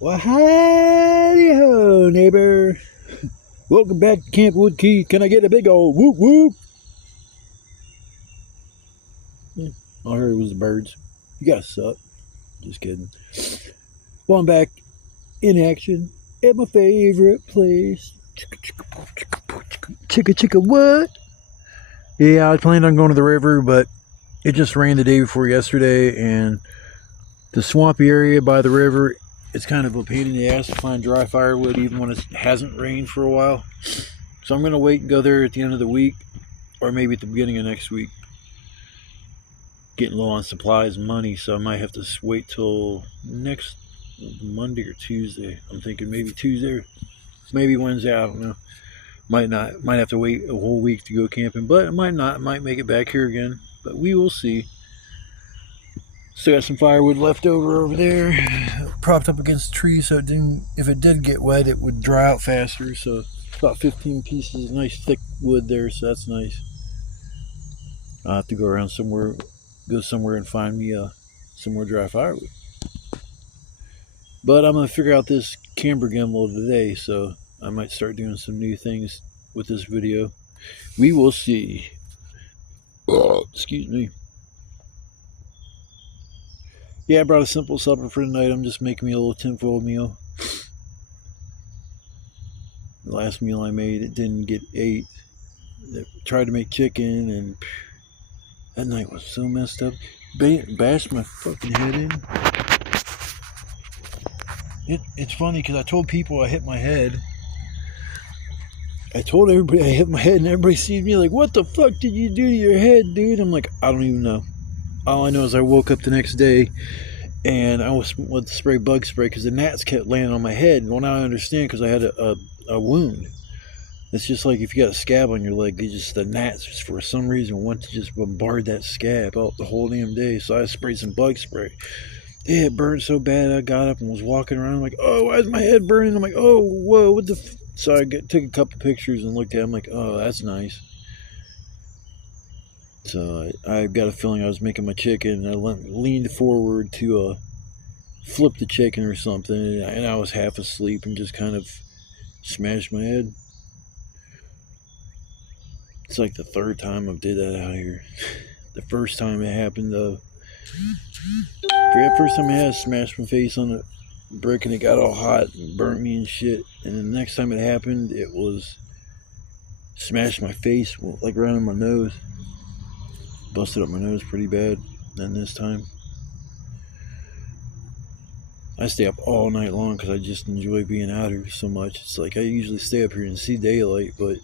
Well, howdy ho, neighbor. Welcome back to Camp Wood Key. Can I get a big old whoop whoop? Yeah, all I heard was the birds. You guys suck. Just kidding. Well, I'm back in action at my favorite place. Chicka chicka what? Yeah, I planned on going to the river, but it just rained the day before yesterday, and the swampy area by the river, it's kind of a pain in the ass to find dry firewood even when it hasn't rained for a while. So I'm going to wait and go there at the end of the week, or maybe at the beginning of next week. Getting low on supplies and money, so I might have to wait till next Monday or Tuesday. I'm thinking maybe Tuesday, or maybe Wednesday. I don't know. Might not. Might have to wait a whole week to go camping, but it might not. Might make it back here again, but we will see. Still got some firewood left over there, propped up against the tree, so it didn't. If it did get wet, it would dry out faster. So about 15 pieces of nice thick wood there, so that's nice. I'll have to go around somewhere, go somewhere and find me some more dry firewood. But I'm gonna figure out this camera gimbal today, so I might start doing some new things with this video. We will see. Excuse me. Yeah, I brought a simple supper for tonight. I'm just making me a little tinfoil meal. The last meal I made, it didn't get ate. I tried to make chicken, and that night was so messed up. Bashed my fucking head in. It's funny because I told people I hit my head. I told everybody I hit my head, and everybody sees me like, "What the fuck did you do to your head, dude?" I'm like, I don't even know. All I know is I woke up the next day, and I was with to spray bug spray because the gnats kept landing on my head. And well, now I understand because I had a wound. It's just like if you got a scab on your leg, the gnats just for some reason want to just bombard that scab out the whole damn day. So I sprayed some bug spray. Yeah, it burned so bad. I got up and was walking around. I'm like, oh, why is my head burning? I'm like, oh, whoa, what the? So I took a couple pictures and looked at it. I'm like, oh, that's nice. So I got a feeling I was making my chicken. And I leaned forward to flip the chicken or something, and I was half asleep and just kind of smashed my head. It's like the third time I've did that out here. The first time it happened, though, the first time I had smashed my face on a brick and it got all hot and burnt me and shit. And the next time it happened, it was smashed my face like right on my nose, busted up my nose pretty bad. And this time, I stay up all night long because I just enjoy being out here so much. It's like I usually stay up here and see daylight, but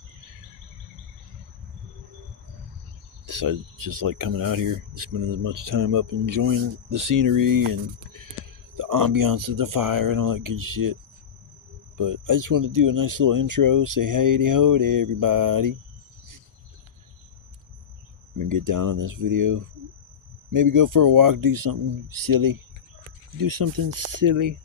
I just like coming out here, spending as much time up, enjoying the scenery and the ambiance of the fire and all that good shit. But I just wanted to do a nice little intro, say hey ho to everybody. I'm gonna get down on this video. Maybe go for a walk, do something silly. Do something silly.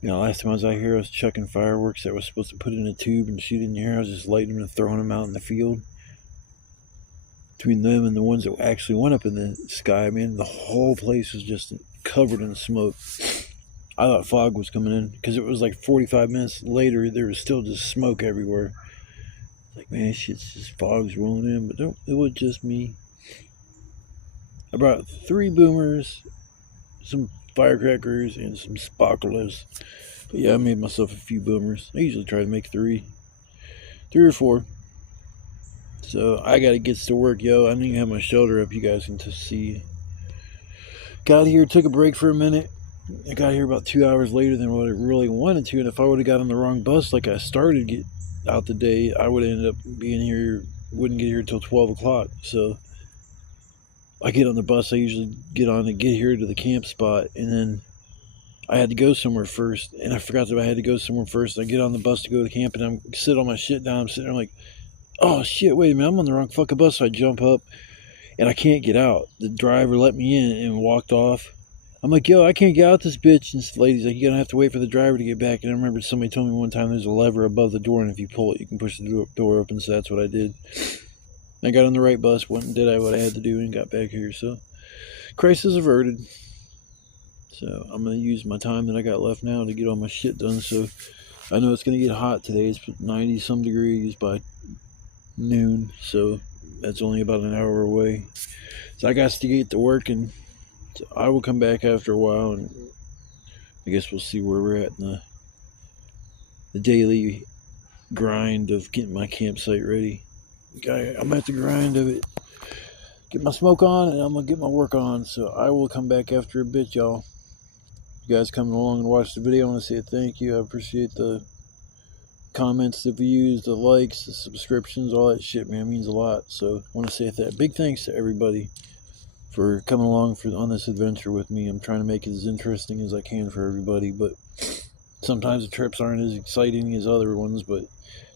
You know, last time I was out here, I was chucking fireworks that was supposed to put in a tube and shoot in the air. I was just lighting them and throwing them out in the field. Between them and the ones that actually went up in the sky, man, the whole place was just covered in smoke. I thought fog was coming in because it was like 45 minutes later, there was still just smoke everywhere. Like, man, shit's just fog's rolling in, but it was just me. I brought 3 boomers, some firecrackers, and some sparklers. But yeah, I made myself a few boomers. I usually try to make 3 or 4. So I gotta get to work, yo. I didn't even have my shoulder up. You guys can just see. Got here, took a break for a minute. I got here about 2 hours later than what I really wanted to. And if I would have got on the wrong bus like I started get out the day, I would have ended up being here, wouldn't get here until 12 o'clock. So I get on the bus. I usually get on and get here to the camp spot. And then I had to go somewhere first. And I forgot that I had to go somewhere first. I get on the bus to go to camp and I'm sit all my shit down. I'm sitting there like, oh shit, wait a minute, I'm on the wrong fucking bus. So I jump up and I can't get out. The driver let me in and walked off. I'm like, yo, I can't get out this bitch. And the lady's like, you're gonna have to wait for the driver to get back. And I remember somebody told me one time there's a lever above the door, and if you pull it, you can push the door open. So that's what I did. I got on the right bus, went and did what I had to do, and got back here. So crisis averted. So I'm going to use my time that I got left now to get all my shit done. So I know it's going to get hot today. It's 90 some degrees by noon. So that's only about an hour away. So I got to get to work, and so I will come back after a while, and I guess we'll see where we're at in the daily grind of getting my campsite ready. I'm at the grind of it. Get my smoke on, and I'm going to get my work on. So I will come back after a bit, y'all. You guys coming along and watch the video, I want to say thank you. I appreciate the comments, the views, the likes, the subscriptions, all that shit, man. It means a lot. So I want to say that. Big thanks to everybody for coming along on this adventure with me. I'm trying to make it as interesting as I can for everybody, but sometimes the trips aren't as exciting as other ones, but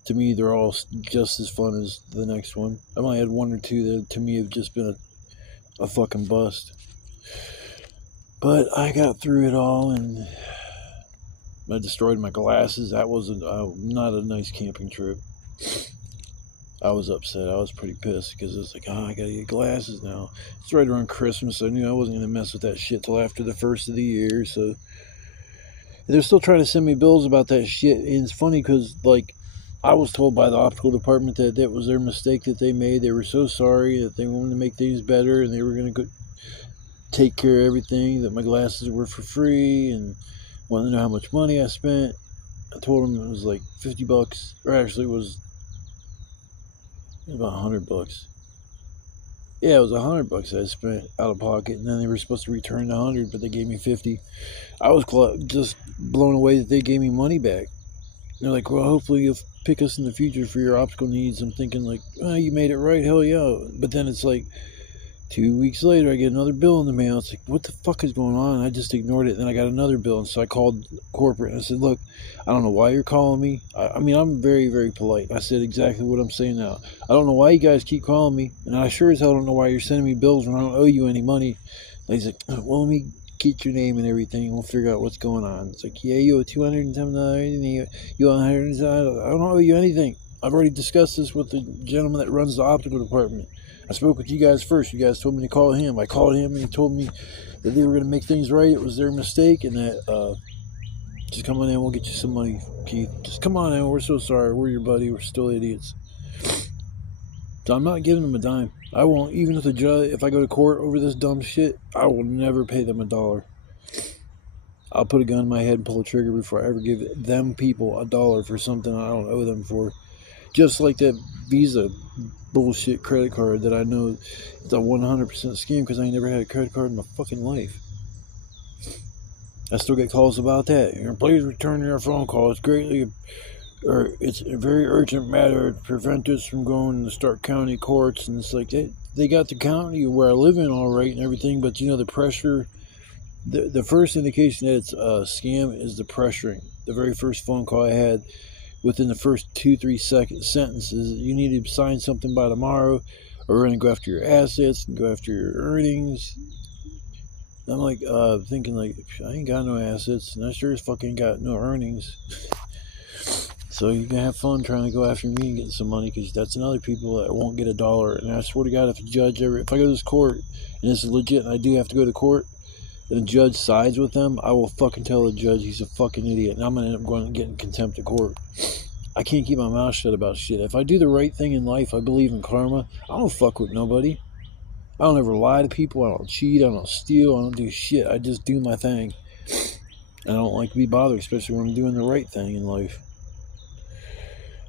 to me, they're all just as fun as the next one. I've only had one or two that to me have just been a fucking bust. But I got through it all, and I destroyed my glasses. That was not a nice camping trip. I was upset. I was pretty pissed because it's like, I gotta get glasses now. It's right around Christmas, so I knew I wasn't gonna mess with that shit till after the first of the year. So they're still trying to send me bills about that shit. And it's funny because, like, I was told by the optical department that that was their mistake that they made. They were so sorry that they wanted to make things better, and they were gonna take care of everything. That my glasses were for free, and wanted to know how much money I spent. I told them it was like $50, or actually it was about $100. Yeah, it was $100 I spent out of pocket, and then they were supposed to return the 100, but they gave me 50. I was just blown away that they gave me money back. They're like, well, hopefully you'll pick us in the future for your optical needs. I'm thinking like, oh, you made it right, hell yeah. But then it's like 2 weeks later, I get another bill in the mail. It's like, what the fuck is going on? And I just ignored it. Then I got another bill. And so I called corporate and I said, look, I don't know why you're calling me. I mean, I'm very, very polite. I said exactly what I'm saying now. I don't know why you guys keep calling me. And I sure as hell don't know why you're sending me bills when I don't owe you any money. And he's like, well, let me get your name and everything. And we'll figure out what's going on. It's like, yeah, you owe $207. And you owe $100. I don't owe you anything. I've already discussed this with the gentleman that runs the optical department. I spoke with you guys first. You guys told me to call him. I called him, and he told me that they were going to make things right. It was their mistake, and that just come on in. We'll get you some money, Keith. Just come on in. We're so sorry. We're your buddy. We're still idiots. So I'm not giving them a dime. I won't. Even if the judge, if I go to court over this dumb shit, I will never pay them $1. I'll put a gun in my head and pull a trigger before I ever give them people $1 for something I don't owe them for. Just like that Visa bullshit credit card that I know it's a 100% scam because I ain't never had a credit card in my fucking life. I still get calls about that. Please return your phone call. It's a very urgent matter to prevent us from going to the Stark County courts. And it's like they got the county where I live in all right and everything, but the pressure. The first indication that it's a scam is the pressuring. The very first phone call I had, within the first 2-3 sentences, you need to sign something by tomorrow, or we're going to go after your assets and go after your earnings. I'm like, thinking like, I ain't got no assets, and I sure as fuck ain't got no earnings. So you can have fun trying to go after me and get some money, because that's another people that won't get $1. And I swear to God, if I go to this court, and this is legit, and I do have to go to court, and a judge sides with them, I will fucking tell the judge he's a fucking idiot, and I'm going to end up going and getting contempt of court. I can't keep my mouth shut about shit. If I do the right thing in life, I believe in karma. I don't fuck with nobody. I don't ever lie to people. I don't cheat. I don't steal. I don't do shit. I just do my thing. And I don't like to be bothered, especially when I'm doing the right thing in life.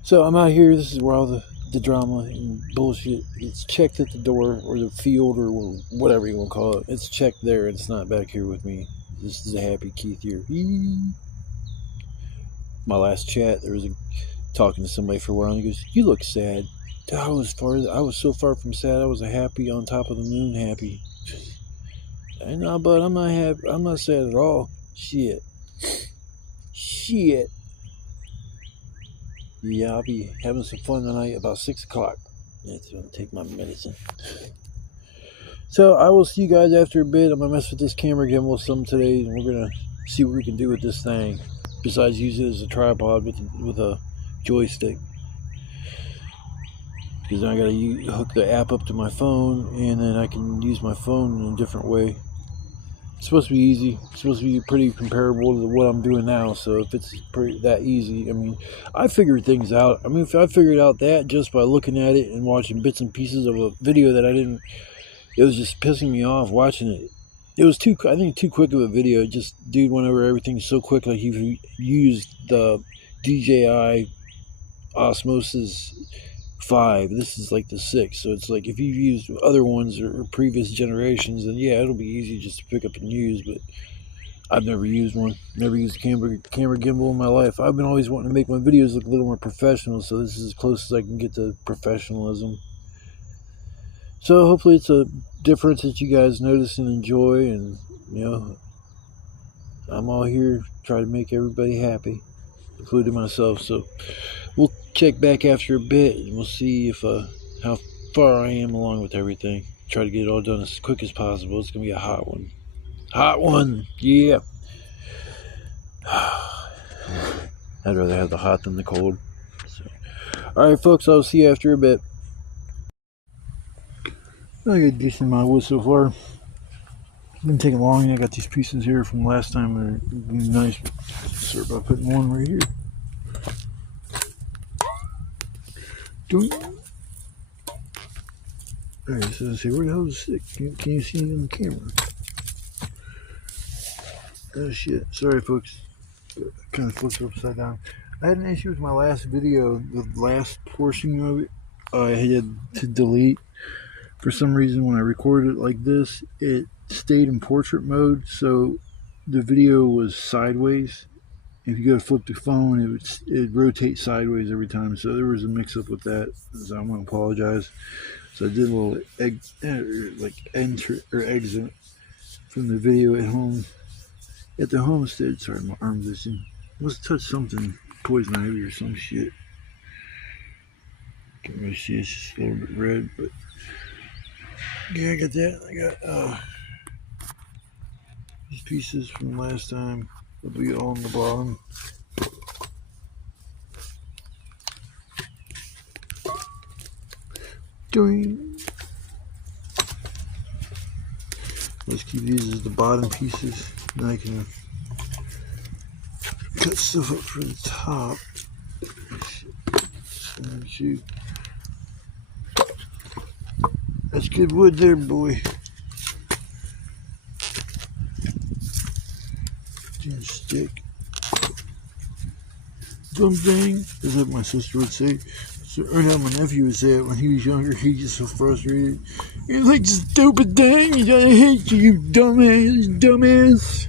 So I'm out here. This is where all the drama and bullshit, it's checked at the door, or the field, or whatever you want to call it. It's checked there. It's not back here with me. This is a happy Keith here. My last chat, there was talking to somebody for a while, and he goes, you look sad. I was so far from sad. I was a happy, on top of the moon happy. I know, but I'm not happy. I'm not sad at all. Shit. Yeah, I'll be having some fun tonight about 6 o'clock. That's when I take my medicine. So I will see you guys after a bit. I'm going to mess with this camera gimbal some today, and we're going to see what we can do with this thing, besides use it as a tripod with a joystick. Because then I got to hook the app up to my phone, and then I can use my phone in a different way. It's supposed to be easy. It's supposed to be pretty comparable to what I'm doing now. So if it's that easy, I mean, I figured things out. I mean, if I figured out that just by looking at it and watching bits and pieces of a video that I didn't, it was just pissing me off watching it. It was too quick of a video. Just dude went over everything so quick, like he used the DJI Osmosis 5. This is like the 6. So it's like if you've used other ones or previous generations, then yeah, it'll be easy just to pick up and use. But I've never used one. Never used a camera gimbal in my life. I've been always wanting to make my videos look a little more professional, so this is as close as I can get to professionalism. So hopefully it's a difference that you guys notice and enjoy, and you know, I'm all here trying to make everybody happy, including myself. So we'll check back after a bit and we'll see if how far I am along with everything. Try to get it all done as quick as possible. It's gonna be a hot one. Hot one, yeah. I'd rather have the hot than the cold. So, alright folks, I'll see you after a bit. I got a decent amount of wood so far. It's been taking long. I got these pieces here from last time. They're nice. Start by putting one right here. Alright, so let's see, where the hell is it? Can you see it on the camera? Oh shit, sorry folks. Kind of flipped it upside down. I had an issue with my last video. The last portion of it I had to delete. For some reason, when I recorded it like this, it stayed in portrait mode, so the video was sideways. If you go to flip the phone, it rotate sideways every time. So there was a mix-up with that. So I'm gonna apologize. So I did a little exit from the video at home. At the homestead. Sorry, my arm's itching. Must touch something poison ivy or some shit. Can't really see. It's just a little bit red, but. Yeah, I got that. I got these pieces from last time. They'll be all on the bottom. Doing. Let's keep these as the bottom pieces. Now I can cut stuff up for the top. Shoot. That's good wood there, boy. Didn't stick. Something, is what my sister would say. Or how my nephew would say it when he was younger. He gets so frustrated. You're like, stupid thing. I hate you, dumbass.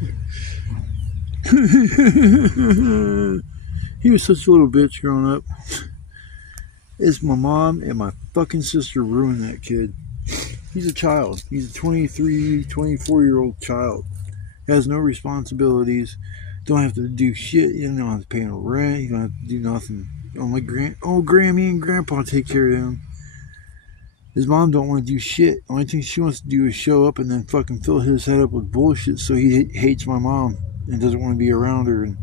He was such a little bitch growing up. It's my mom and my fucking sister ruined that kid. He's a child. He's a 23, 24-year-old child. Has no responsibilities. Don't have to do shit. You don't have to pay no rent. You don't have to do nothing. Grammy and Grandpa take care of him. His mom don't want to do shit. The only thing she wants to do is show up and then fucking fill his head up with bullshit. So he hates my mom and doesn't want to be around her. And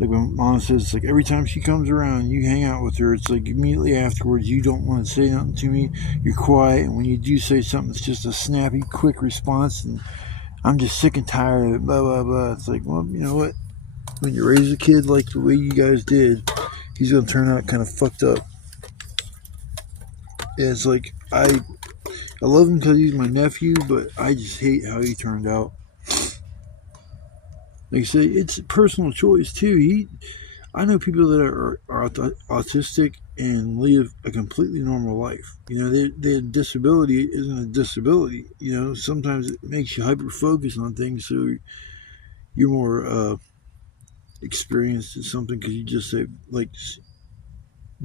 like when mom says, it's like every time she comes around, you hang out with her. It's like immediately afterwards, you don't want to say nothing to me. You're quiet, and when you do say something, it's just a snappy, quick response. And I'm just sick and tired of it. Blah blah blah. It's like, well, you know what? When you raise a kid like the way you guys did, he's gonna turn out kind of fucked up. And it's like I love him because he's my nephew, but I just hate how he turned out. Like I say, it's a personal choice too. I know people that are autistic and live a completely normal life. You know, their disability isn't a disability. You know, sometimes it makes you hyper focus on things, so you're more experienced in something because you just say like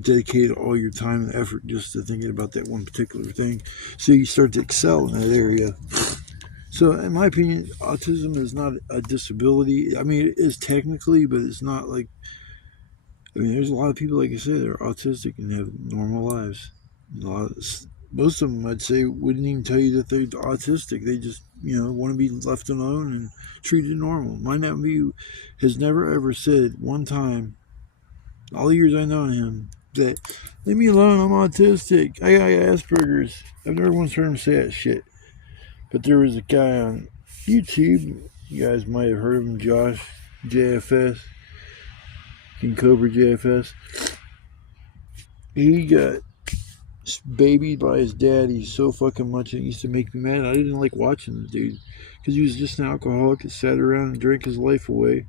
dedicated all your time and effort just to thinking about that one particular thing. So you start to excel in that area. So in my opinion, autism is not a disability. I mean, it is technically, but it's not like, I mean, there's a lot of people, like I said, that are autistic and have normal lives. Most of them, I'd say, wouldn't even tell you that they're autistic. They just, you know, want to be left alone and treated normal. My nephew has never ever said one time, all the years I know him, that, leave me alone, I'm autistic, I got Asperger's. I've never once heard him say that shit. But there was a guy on YouTube. You guys might have heard of him, Josh JFS, King Cobra JFS. He got babied by his daddy so fucking much it used to make me mad. I didn't like watching the dude because he was just an alcoholic that sat around and drank his life away.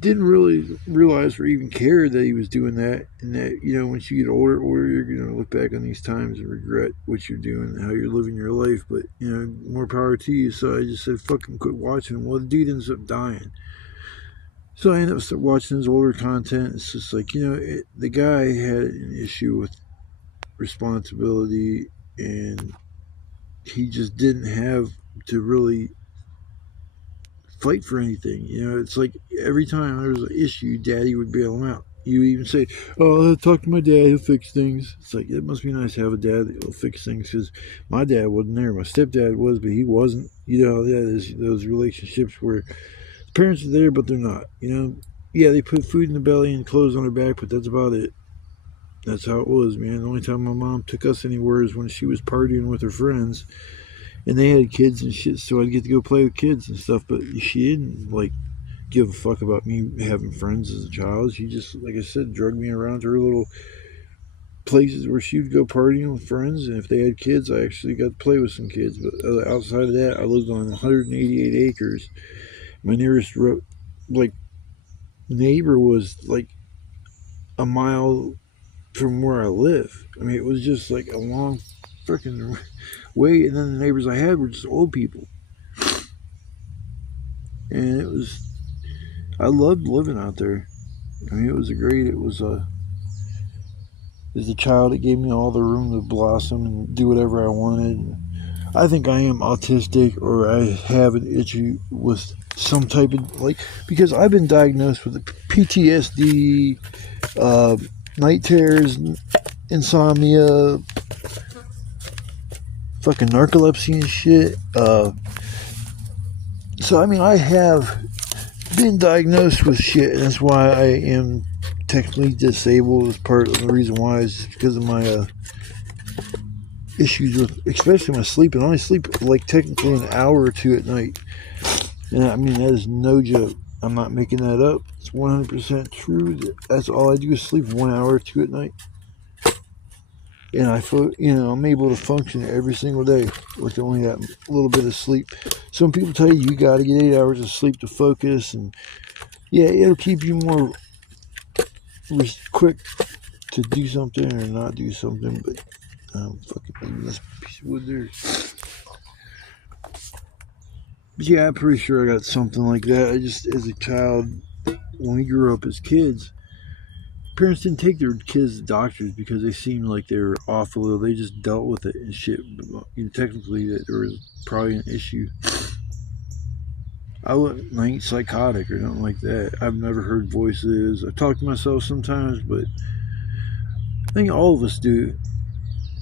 Didn't really realize or even care that he was doing that, and that, you know, once you get older, you're gonna look back on these times and regret what you're doing and how you're living your life. But you know, more power to you. So I just said, "Fucking quit watching him." Well, the dude ends up dying. So I ended up watching his older content. It's just like, you know, the guy had an issue with responsibility, and he just didn't have to really fight for anything. You know, it's like every time there was an issue, Daddy would bail him out. You even say, "Oh, I'll talk to my dad. He'll fix things." It's like, it must be nice to have a dad that'll fix things, because my dad wasn't there. My stepdad was, but he wasn't. You know, yeah, there's those relationships where the parents are there, but they're not. You know, yeah, they put food in the belly and clothes on their back, but that's about it. That's how it was, man. The only time my mom took us anywhere is when she was partying with her friends, and they had kids and shit, so I'd get to go play with kids and stuff. But she didn't like give a fuck about me having friends as a child. She just, like I said, drug me around to her little places where she would go partying with friends, and if they had kids, I actually got to play with some kids. But outside of that, I lived on 188 acres. My nearest like neighbor was like a mile from where I live. I mean, it was just like a long freaking way. And then the neighbors I had were just old people, and it was, I loved living out there. I mean, it was as a child, it gave me all the room to blossom and do whatever I wanted. I think I am autistic, or I have an issue with some type of, like, because I've been diagnosed with PTSD, night terrors, insomnia, fucking narcolepsy and shit. So I mean, I have been diagnosed with shit, and that's why I am technically disabled. As part of the reason why is because of my issues with, especially my sleep. And I only sleep like technically an hour or two at night, and I mean, that is no joke. I'm not making that up. It's 100% true. That's all I do is sleep 1 hour or two at night, and I'm able to function every single day with only that little bit of sleep. Some people tell you got to get 8 hours of sleep to focus, and yeah, it'll keep you more quick to do something or not do something. But I'm fucking leaving this piece of wood there. But yeah, I'm pretty sure I got something like that. I just, as a child, when we grew up as kids, parents didn't take their kids to doctors because they seemed like they were off a little. They just dealt with it and shit. But, you know, technically, that there was probably an issue. I ain't psychotic or nothing like that. I've never heard voices. I talk to myself sometimes, but I think all of us do.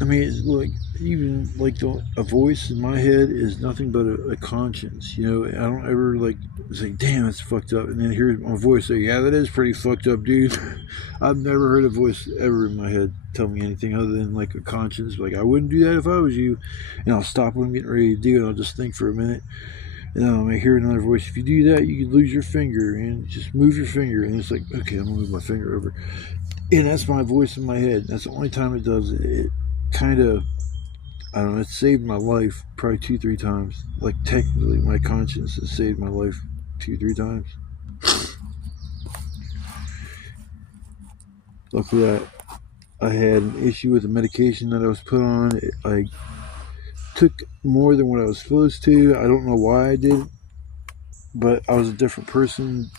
I mean, it's like, even like a voice in my head is nothing but a conscience. You know, I don't ever like say, "Damn, it's fucked up," and then hear my voice say, "Yeah, that is pretty fucked up, dude." I've never heard a voice ever in my head tell me anything other than like a conscience. Like, I wouldn't do that if I was you, and I'll stop what I'm getting ready to do, and I'll just think for a minute. And I may hear another voice. If you do that, you could lose your finger, and just move your finger. And it's like, okay, I'm gonna move my finger over, and that's my voice in my head. That's the only time it does it. It kind of, I don't know, it saved my life probably 2-3 times. Like, technically, my conscience has saved my life 2-3 times. Luckily, I had an issue with the medication that I was put on. I took more than what I was supposed to. I don't know why I did, but I was a different person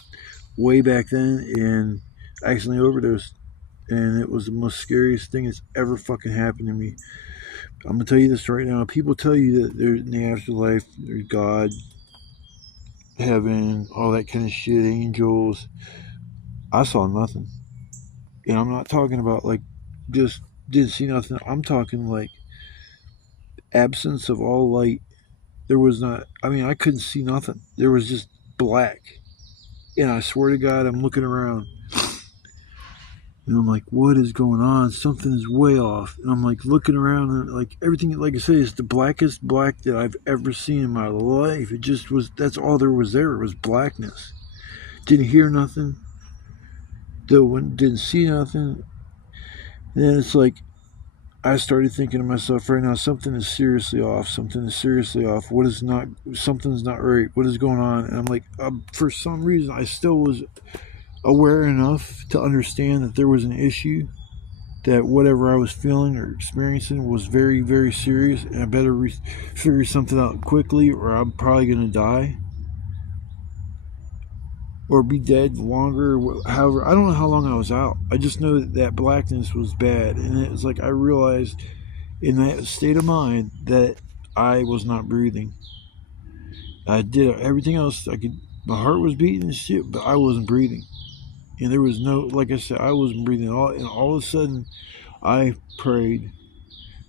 way back then, and I accidentally overdosed. And it was the most scariest thing that's ever fucking happened to me. I'm gonna tell you this right now. People tell you that there's, in the afterlife, there's God, heaven, all that kind of shit, angels. I saw nothing. And I'm not talking about like just didn't see nothing. I'm talking like absence of all light. There was not, I mean, I couldn't see nothing. There was just black. And I swear to God, I'm looking around. And I'm like, what is going on? Something is way off. And I'm like looking around and like everything, like I say, is the blackest black that I've ever seen in my life. It just was, that's all there was there. It was blackness. Didn't hear nothing. Didn't see nothing. And then it's like, I started thinking to myself right now, something is seriously off. Something is seriously off. Something's not right. What is going on? And I'm like, for some reason, I still was aware enough to understand that there was an issue, that whatever I was feeling or experiencing was very, very serious, and I better figure something out quickly, or I'm probably going to die or be dead longer. However, I don't know how long I was out. I just know that blackness was bad, and it was like I realized in that state of mind that I was not breathing. I did everything else I could. My heart was beating and shit, but I wasn't breathing. And there was no, like I said, I wasn't breathing at all. And all of a sudden, I prayed.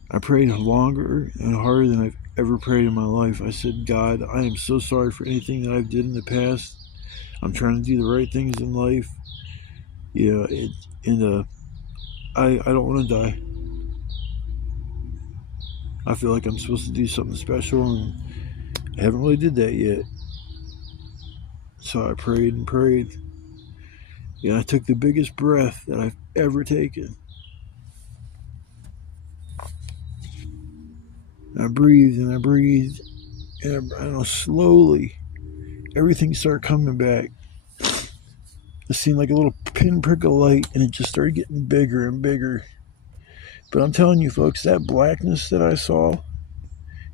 I prayed longer and harder than I've ever prayed in my life. I said, God, I am so sorry for anything that I've did in the past. I'm trying to do the right things in life. Yeah, I don't want to die. I feel like I'm supposed to do something special, and I haven't really did that yet. So I prayed and prayed. And I took the biggest breath that I've ever taken. I breathed and I breathed, and I don't know, slowly everything started coming back. It seemed like a little pinprick of light, and it just started getting bigger and bigger. But I'm telling you, folks, that blackness that I saw,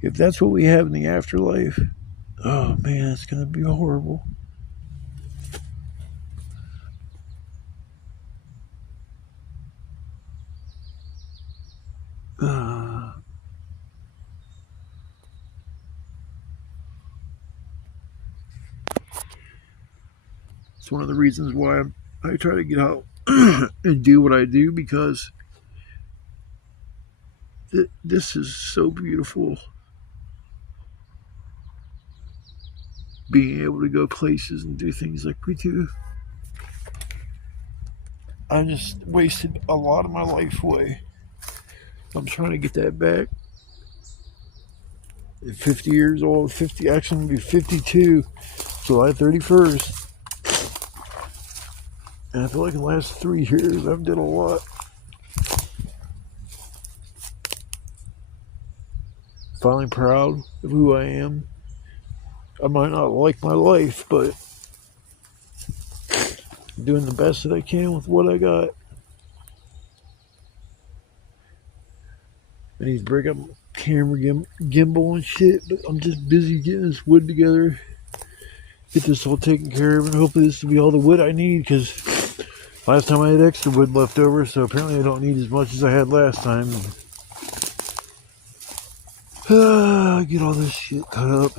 if that's what we have in the afterlife, oh man, it's gonna be horrible. It's one of the reasons why I try to get out and do what I do, because this is so beautiful. Being able to go places and do things like we do. I just wasted a lot of my life away. I'm trying to get that back. At 50 years old, 50, actually I'm gonna be 52, July 31st. And I feel like in the last 3 years I've done a lot. Finally proud of who I am. I might not like my life, but I'm doing the best that I can with what I got. I need to break up camera gimbal and shit, but I'm just busy getting this wood together, get this all taken care of, and hopefully this will be all the wood I need, because last time I had extra wood left over, so apparently I don't need as much as I had last time. Get all this shit cut up.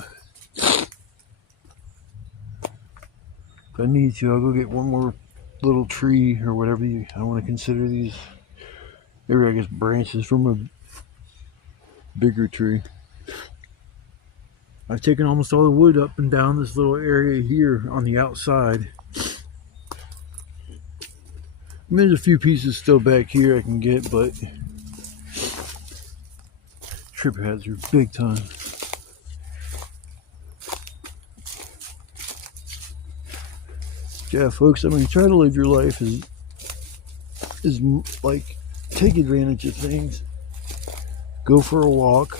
If I need to, I'll go get one more little tree or whatever I want to consider these. Maybe I guess branches from a bigger tree. I've taken almost all the wood up and down this little area here on the outside. I mean, there's a few pieces still back here I can get, but trip hazard big time. Yeah, folks, I mean, try to live your life is like, take advantage of things. Go for a walk.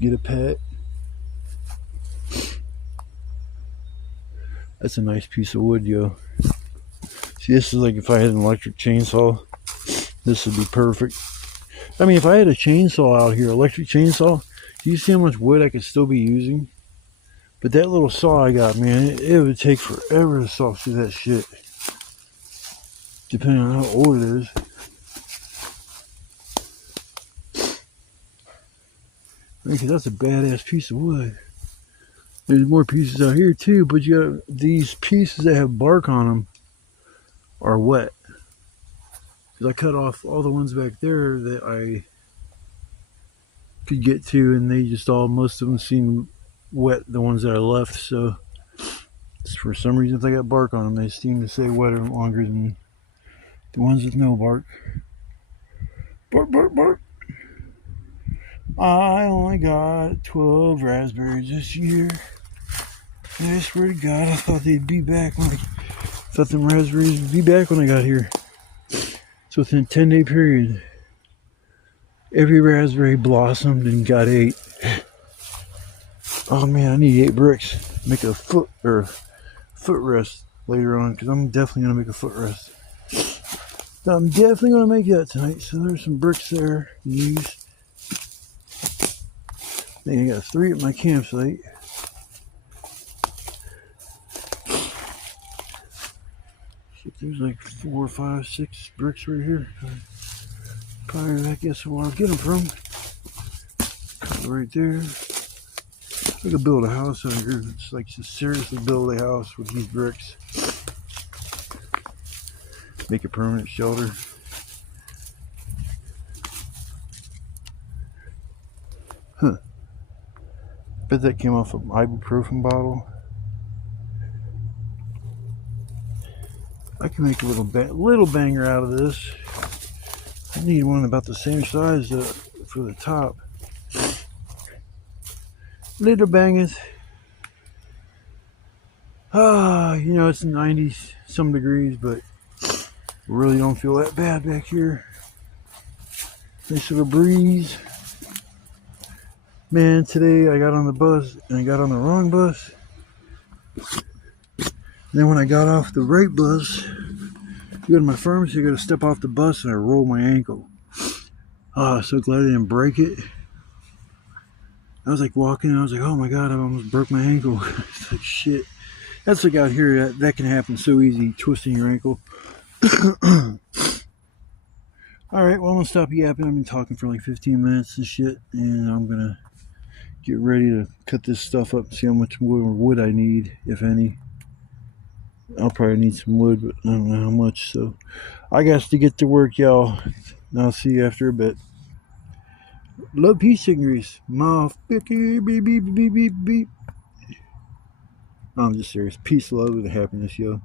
Get a pet. That's a nice piece of wood, yo. See, this is like if I had an electric chainsaw, this would be perfect. I mean, if I had a chainsaw out here, electric chainsaw, do you see how much wood I could still be using? But that little saw I got, man, it would take forever to saw through that shit. Depending on how old it is. Because that's a badass piece of wood. There's more pieces out here too, but you got these pieces that have bark on them are wet. Because I cut off all the ones back there that I could get to, and they just most of them seem wet, the ones that I left. So for some reason, if they got bark on them, they seem to stay wetter longer than The ones with no bark. Bark, bark, bark. I only got 12 raspberries this year. I swear to God, I thought they'd be back when I thought them raspberries would be back when I got here. So within a 10-day period, every raspberry blossomed and got 8. Oh man, I need 8 bricks. Make a footrest later on, because I'm definitely gonna make a footrest. I'm definitely gonna make that tonight. So there's some bricks there to use. I think I got 3 at my campsite. There's like 4, 5, 6 bricks right here. Probably, I guess, where I'll get them from. Right there. I could build a house out here. It's like to seriously build a house with these bricks. Make a permanent shelter. Huh. Bet that came off an ibuprofen bottle. I can make a little banger out of this. I need one about the same size for the top. Little bangers. You know, it's 90s some degrees, but really don't feel that bad back here. Nice little breeze. Man, today I got on the bus and I got on the wrong bus. And then when I got off the right bus, you go to my pharmacy, I got to step off the bus and I rolled my ankle. So glad I didn't break it. I was like walking and I was like, oh my God, I almost broke my ankle. It's like shit. That's like out here, that can happen so easy, twisting your ankle. Alright, well I'm gonna stop yapping. I've been talking for like 15 minutes and shit, and I'm gonna get ready to cut this stuff up and see how much more wood I need, if any. I'll probably need some wood, but I don't know how much, so I got to get to work, y'all. I'll see you after a bit. Love, peace, and grease. Mouth, beep, beep, beep, beep, beep, beep. I'm just serious. Peace, love, and happiness, yo.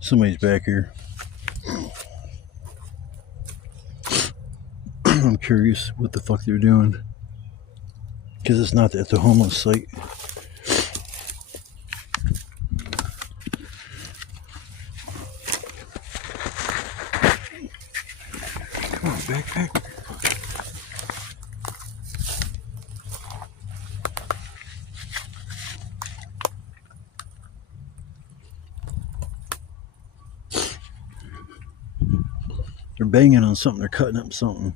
Somebody's back here. I'm curious what the fuck they're doing, because it's not at the homeless site. Come on, backpack. They're banging on something. They're cutting up something.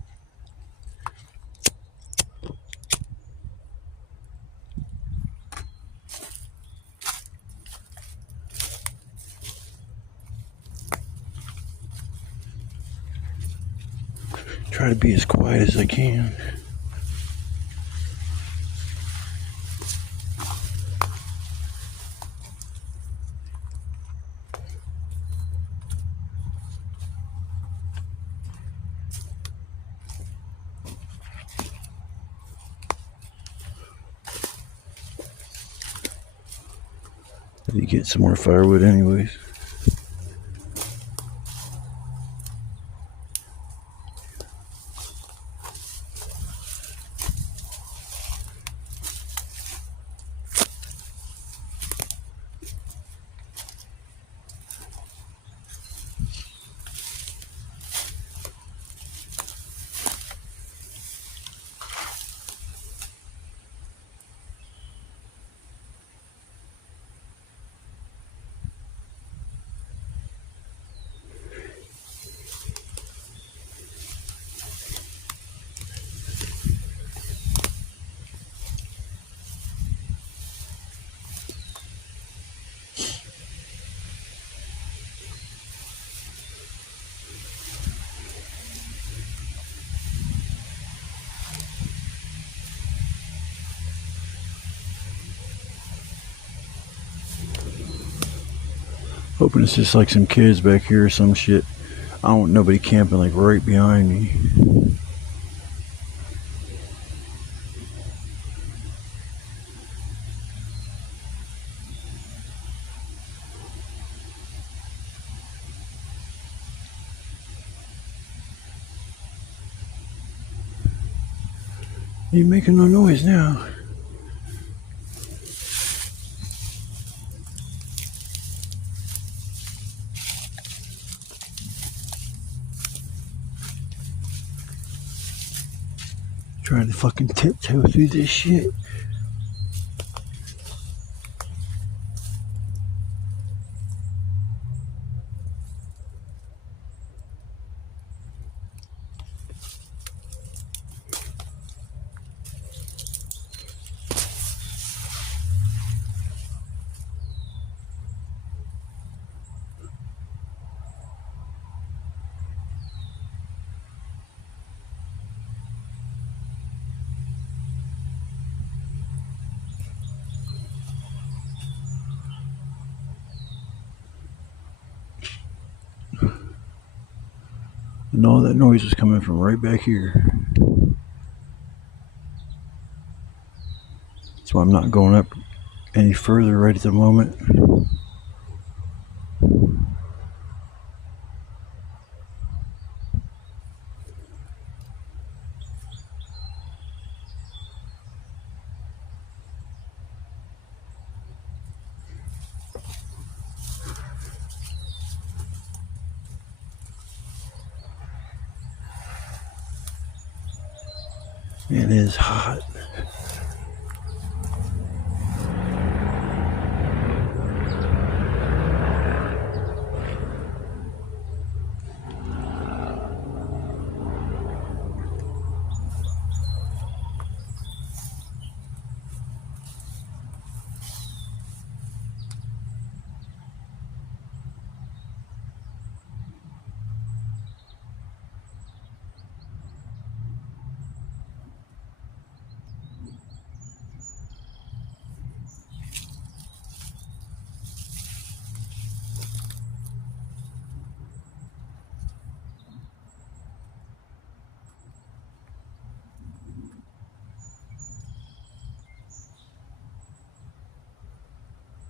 Try to be as quiet as I can. I need to get some more firewood anyways. Hoping it's just like some kids back here or some shit. I don't want nobody camping like right behind me. Ain't making no noise now. Trying to fucking tiptoe through this shit. And all that noise is coming from right back here. That's why I'm not going up any further right at the moment. It is hot.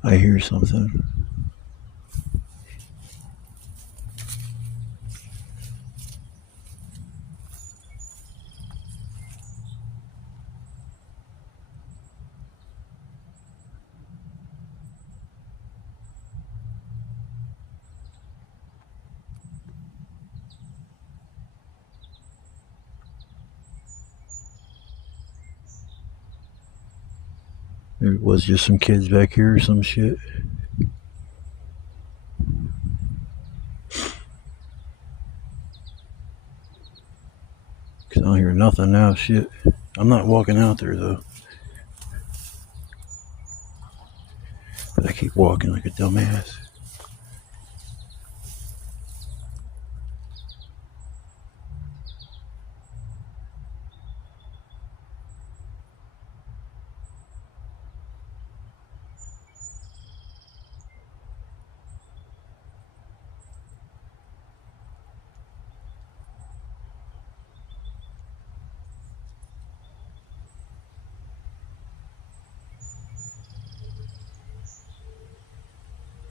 I hear something. Maybe it was just some kids back here or some shit. Cause I don't hear nothing now, shit. I'm not walking out there though. But I keep walking like a dumbass.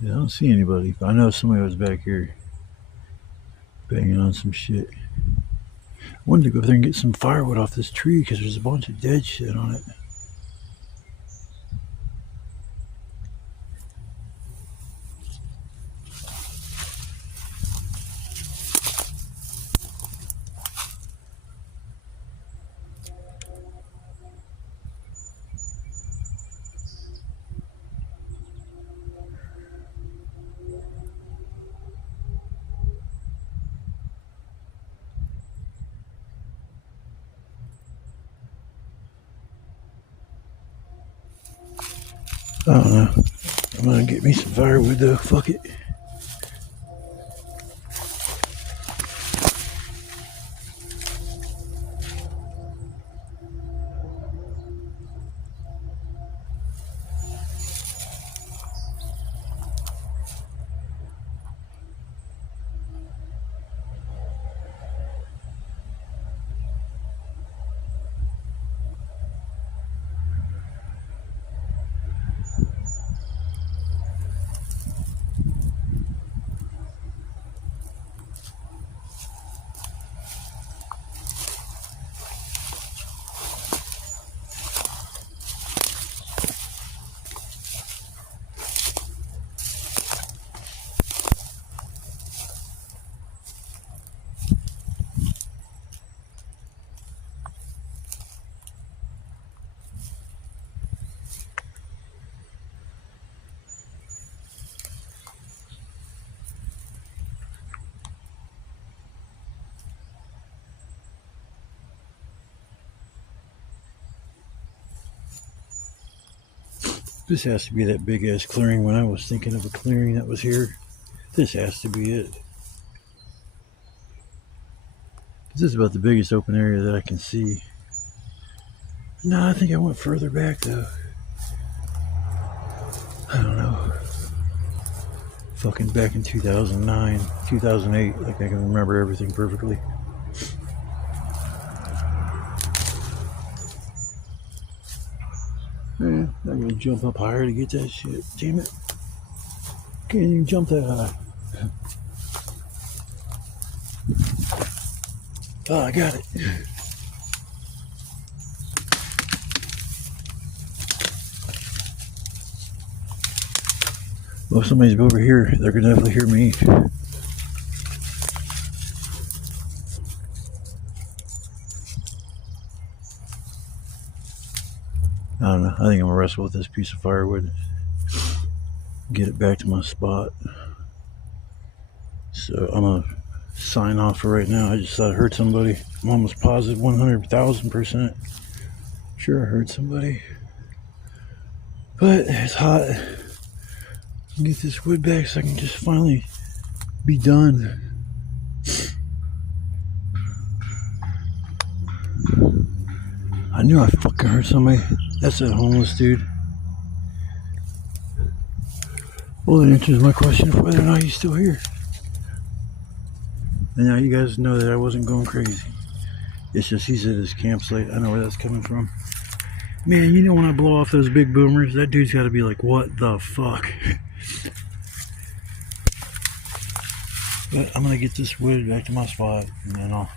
Yeah, I don't see anybody. I know somebody was back here banging on some shit. I wanted to go there and get some firewood off this tree because there's a bunch of dead shit on it. I don't know. I'm gonna get me some firewood though. Fuck it. This has to be that big ass clearing. When I was thinking of a clearing that was here, this has to be it. This is about the biggest open area that I can see. No, I think I went further back though. I don't know. Fucking back in 2009, 2008, like I can remember everything perfectly. Man, I'm gonna jump up higher to get that shit. Damn it. Can't even jump that high. Oh, I got it. Well, if somebody's over here, they're gonna definitely hear me. I don't know. I think I'm gonna wrestle with this piece of firewood. Get it back to my spot. So I'm gonna sign off for right now. I just thought I heard somebody. I'm almost positive 100,000% sure I heard somebody. But it's hot. Get this wood back so I can just finally be done. I knew I fucking heard somebody. That's that homeless dude. Well, that answers my question of whether or not he's still here. And now you guys know that I wasn't going crazy. It's just he's at his campsite. I know where that's coming from. Man, you know when I blow off those big boomers, that dude's got to be like, what the fuck? But I'm going to get this wood back to my spot, and then I'll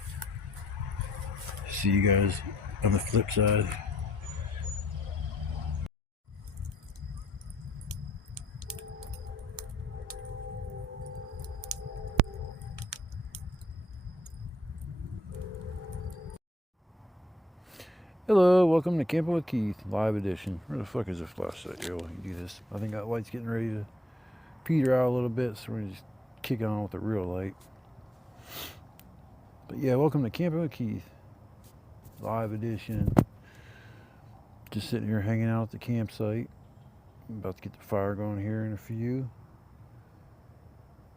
see you guys on the flip side. Hello, welcome to Camping with Keith, live edition. Where the fuck is the flashlight? Here, you do this. I think that light's getting ready to peter out a little bit, so we're going to just kick on with the real light. But yeah, welcome to Camping with Keith, live edition. Just sitting here hanging out at the campsite. I'm about to get the fire going here in a few.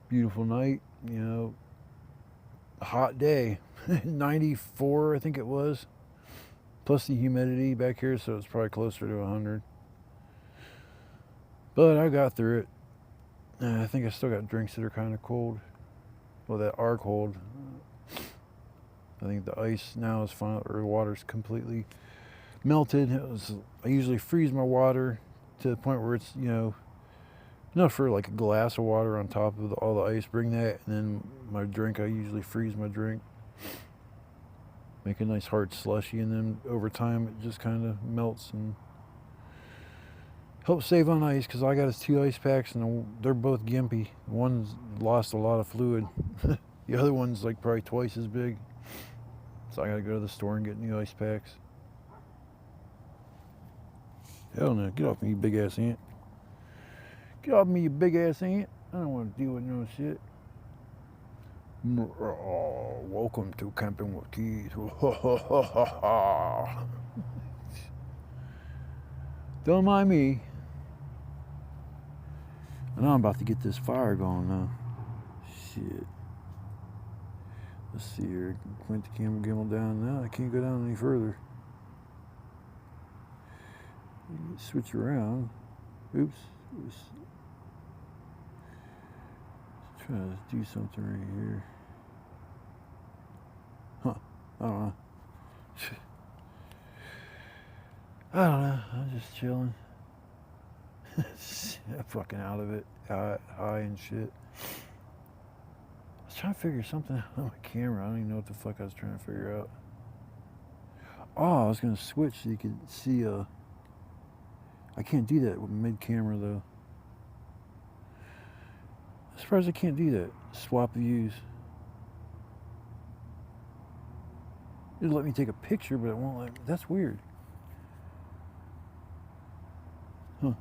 Beautiful night, you know, hot day. 94, I think it was. Plus the humidity back here, so it's probably closer to 100. But I got through it. I think I still got drinks that are kind of cold. Well, that are cold. I think the ice now is fine, or the water's completely melted. I usually freeze my water to the point where it's, you know, enough for like a glass of water on top of all the ice. Bring that, and then my drink, I usually freeze my drink. Make a nice hard slushy, and then over time it just kind of melts and helps save on ice, because I got us 2 ice packs and they're both gimpy. One's lost a lot of fluid. The other one's like probably twice as big. So I gotta go to the store and get new ice packs. Hell no, get off me, you big ass ant. Get off me, you big ass ant. I don't want to deal with no shit. Oh, welcome to Camping with Keith. Don't mind me. I know I'm about to get this fire going now. Shit. Let's see here. Point the camera gimbal down. No, I can't go down any further. Switch around. Oops. Try to do something right here. Huh. I don't know. I don't know. I'm just chilling. I'm fucking out of it. High and shit. I was trying to figure something out on my camera. I don't even know what the fuck I was trying to figure out. Oh, I was going to switch so you could see. I can't do that with mid-camera though. I'm surprised I can't do that. Swap views. It'll let me take a picture, but it won't let me. That's weird. Huh.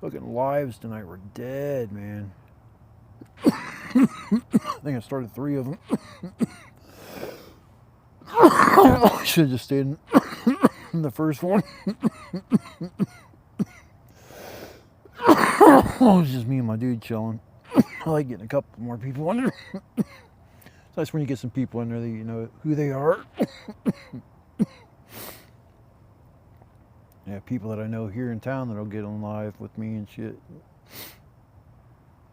Fucking lives tonight were dead, man. I think I started 3 of them. I should have just stayed in the first one. It was just me and my dude chilling. I like getting a couple more people in there. So that's when you get some people in there that you know who they are. Yeah, people that I know here in town that'll get on live with me and shit.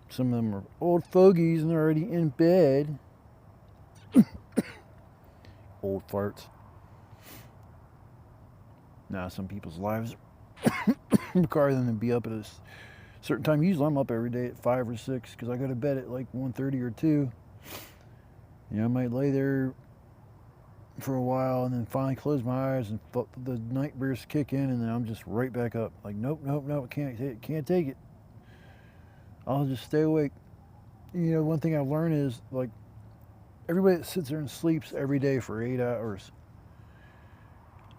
Some of them are old fogies and they're already in bed. Old farts. Nah, some people's lives require them to be up at a certain time. Usually I'm up every day at 5 or 6 because I go to bed at like 1:30 or 2. You know, I might lay there for a while and then finally close my eyes and the night bursts kick in and then I'm just right back up. Like, nope, can't take it. I'll just stay awake. You know, one thing I've learned is like everybody that sits there and sleeps every day for 8 hours,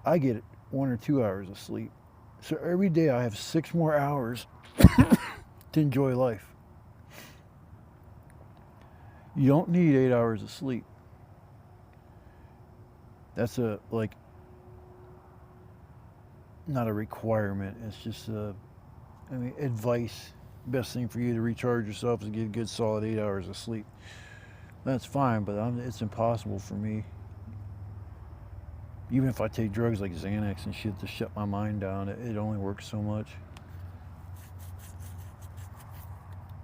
I get 1 or 2 hours of sleep. So every day I have 6 more hours to enjoy life. You don't need 8 hours of sleep. That's not a requirement. It's just advice. Best thing for you to recharge yourself is get a good solid 8 hours of sleep. That's fine, but it's impossible for me. Even if I take drugs like Xanax and shit to shut my mind down, it only works so much.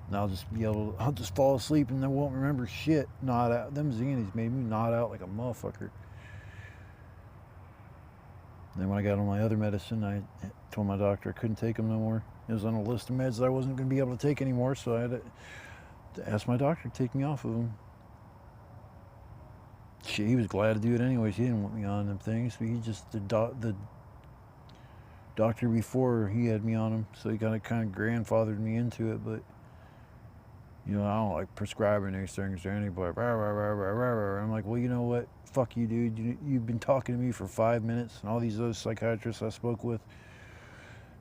And I'll just fall asleep and then won't remember shit. Nod out. Them Xanax made me nod out like a motherfucker. Then when I got on my other medicine, I told my doctor I couldn't take them no more. It was on a list of meds that I wasn't going to be able to take anymore, so I had to ask my doctor to take me off of them. Shit, he was glad to do it anyways. He didn't want me on them things, but he just the doctor before he had me on them, so he kind of grandfathered me into it. But you know, I don't like prescribing these things to anybody. I'm like, well, you know what? Fuck you, dude. You've been talking to me for 5 minutes, and all these other psychiatrists I spoke with.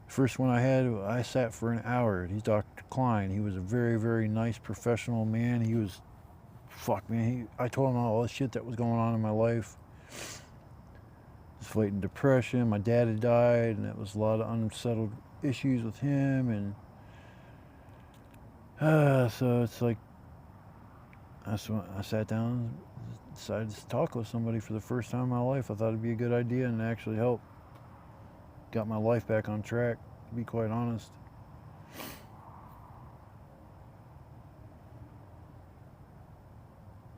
First one I sat for an hour. He's Dr. Klein. He was a very, very nice professional man. He was, fuck man. I told him all the shit that was going on in my life. Just fighting depression. My dad had died, and that was a lot of unsettled issues with him, and so it's like, that's when I sat down and decided to talk with somebody for the first time in my life. I thought it'd be a good idea and actually help. Got my life back on track, to be quite honest.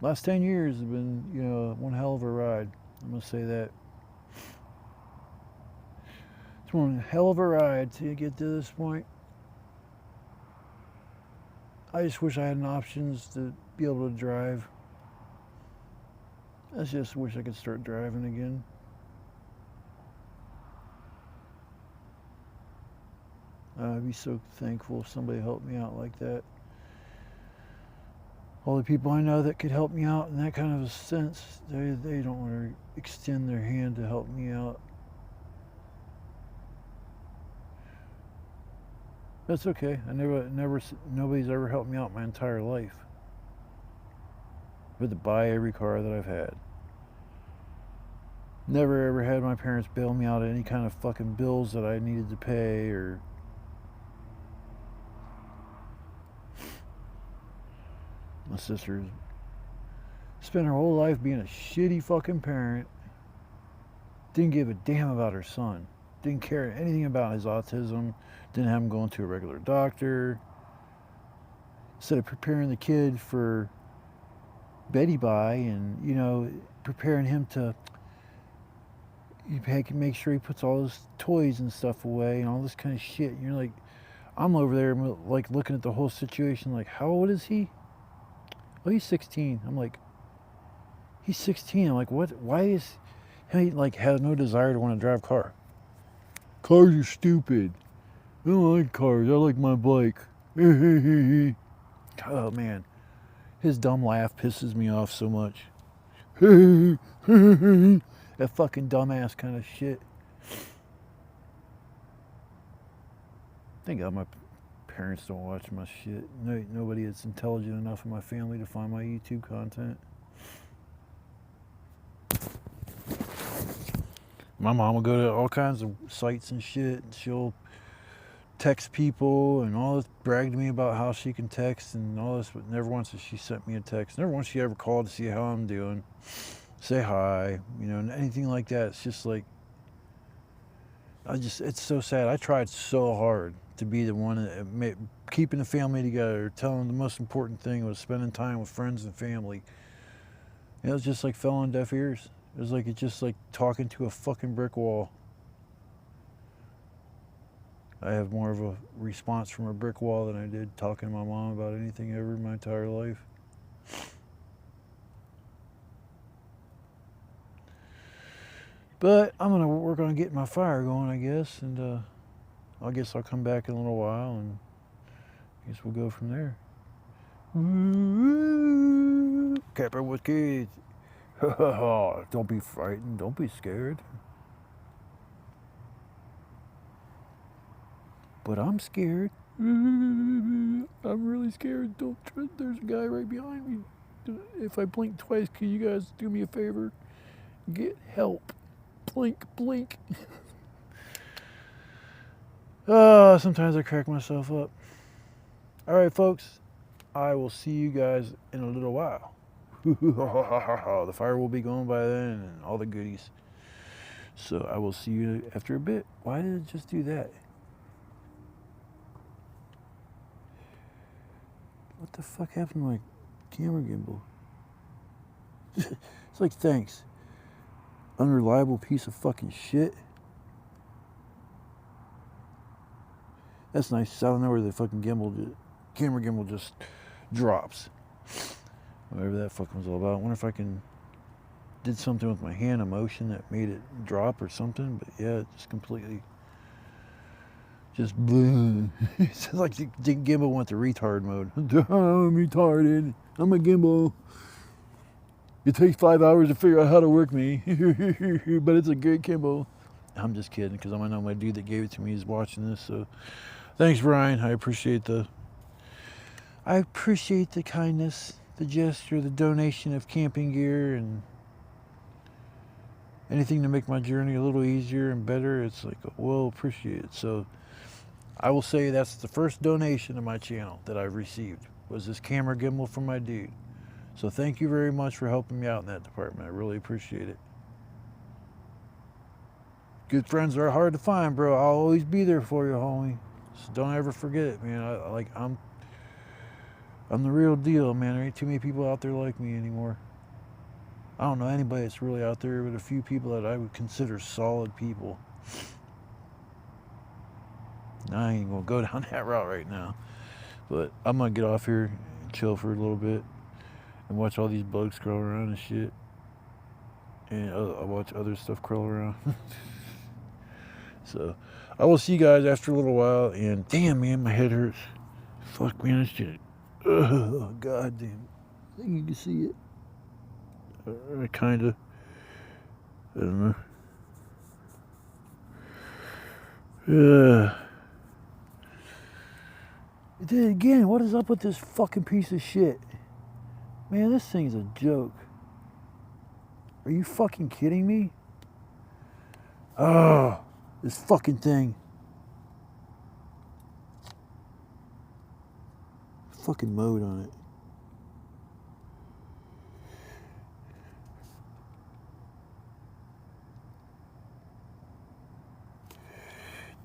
Last 10 years have been, you know, one hell of a ride. I'm going to say that. It's one hell of a ride to get to this point. I just wish I had options to be able to drive. I just wish I could start driving again. I'd be so thankful if somebody helped me out like that. All the people I know that could help me out in that kind of a sense, they don't want to extend their hand to help me out. That's okay. Nobody's ever helped me out my entire life. I've had to buy every car that I've had. Never ever had my parents bail me out of any kind of fucking bills that I needed to pay or. My sister spent her whole life being a shitty fucking parent. Didn't give a damn about her son. Didn't care anything about his autism. Didn't have him going to a regular doctor. Instead of preparing the kid for Betty Bye and, you know, preparing him to make sure he puts all his toys and stuff away and all this kind of shit. And you're like, I'm over there like looking at the whole situation like, how old is he? Oh, he's 16. I'm like, he's 16. I'm like, what? Why is he like has no desire to want to drive a car? Cars are stupid. I don't like cars. I like my bike. Oh man, his dumb laugh pisses me off so much. That fucking dumbass kind of shit. Thank God my parents don't watch my shit. No, nobody that's intelligent enough in my family to find my YouTube content. My mom will go to all kinds of sites and shit, and she'll text people and all this, brag to me about how she can text and all this, but never once has she sent me a text. Never once she ever called to see how I'm doing, say hi, you know, anything like that. It's just like, it's so sad. I tried so hard to be the one that made, keeping the family together, telling them the most important thing was spending time with friends and family. And it was just like fell on deaf ears. It was like, it's just like talking to a fucking brick wall. I have more of a response from a brick wall than I did talking to my mom about anything ever in my entire life. But I'm gonna work on getting my fire going, I guess, and I guess I'll come back in a little while, and I guess we'll go from there. Camper with kids. Don't be frightened. Don't be scared. But I'm scared. I'm really scared. Don't try. There's a guy right behind me. If I blink twice, can you guys do me a favor? Get help. Blink, blink. Sometimes I crack myself up. All right, folks. I will see you guys in a little while. The fire will be going by then and all the goodies. So I will see you after a bit. Why did it just do that? What the fuck happened to my camera gimbal? It's like, thanks. Unreliable piece of fucking shit. That's nice. I don't know where the fucking camera gimbal just drops. Whatever that fucking was all about. I wonder if I did something with my hand, a motion that made it drop or something. But yeah, it just completely, just boom. It's like the gimbal went to retard mode. I'm retarded. I'm a gimbal. It takes 5 hours to figure out how to work me. But it's a great gimbal. I'm just kidding, because I know my dude that gave it to me is watching this. So thanks, Brian. I appreciate the kindness, the gesture, the donation of camping gear, and anything to make my journey a little easier and better. It's like, well appreciated. So I will say that's the first donation to my channel that I've received, was this camera gimbal from my dude. So thank you very much for helping me out in that department. I really appreciate it. Good friends are hard to find, bro. I'll always be there for you, homie. So don't ever forget it, man. I'm the real deal, man. There ain't too many people out there like me anymore. I don't know anybody that's really out there, but a few people that I would consider solid people. I ain't gonna go down that route right now. But I'm gonna get off here and chill for a little bit and watch all these bugs crawl around and shit. And I'll watch other stuff crawl around. So I will see you guys after a little while. And damn, man, my head hurts. Fuck, man, this shit. Oh, god damn. I think you can see it. Kinda. I don't know. It did it again. What is up with this fucking piece of shit? Man, this thing's a joke. Are you fucking kidding me? Oh, this fucking thing. Fucking mode on it.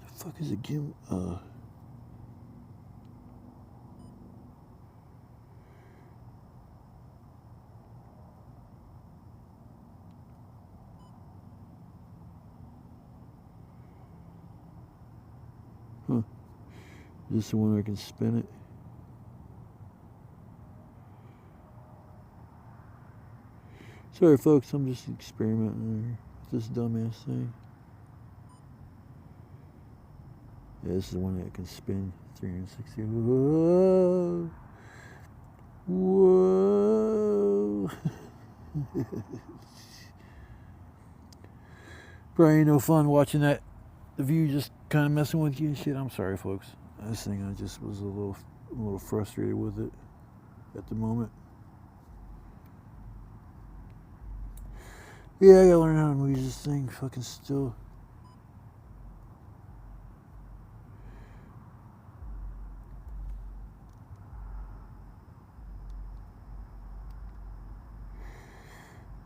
The fuck is a gimbal? Huh. Is this the one where I can spin it? Sorry, folks, I'm just experimenting with this dumbass thing. Yeah, this is the one that can spin 360. Whoa! Whoa! Probably ain't no fun watching that. The view just kind of messing with you and shit. I'm sorry, folks. This thing, I just was a little frustrated with it at the moment. Yeah, I gotta learn how to move this thing fucking still.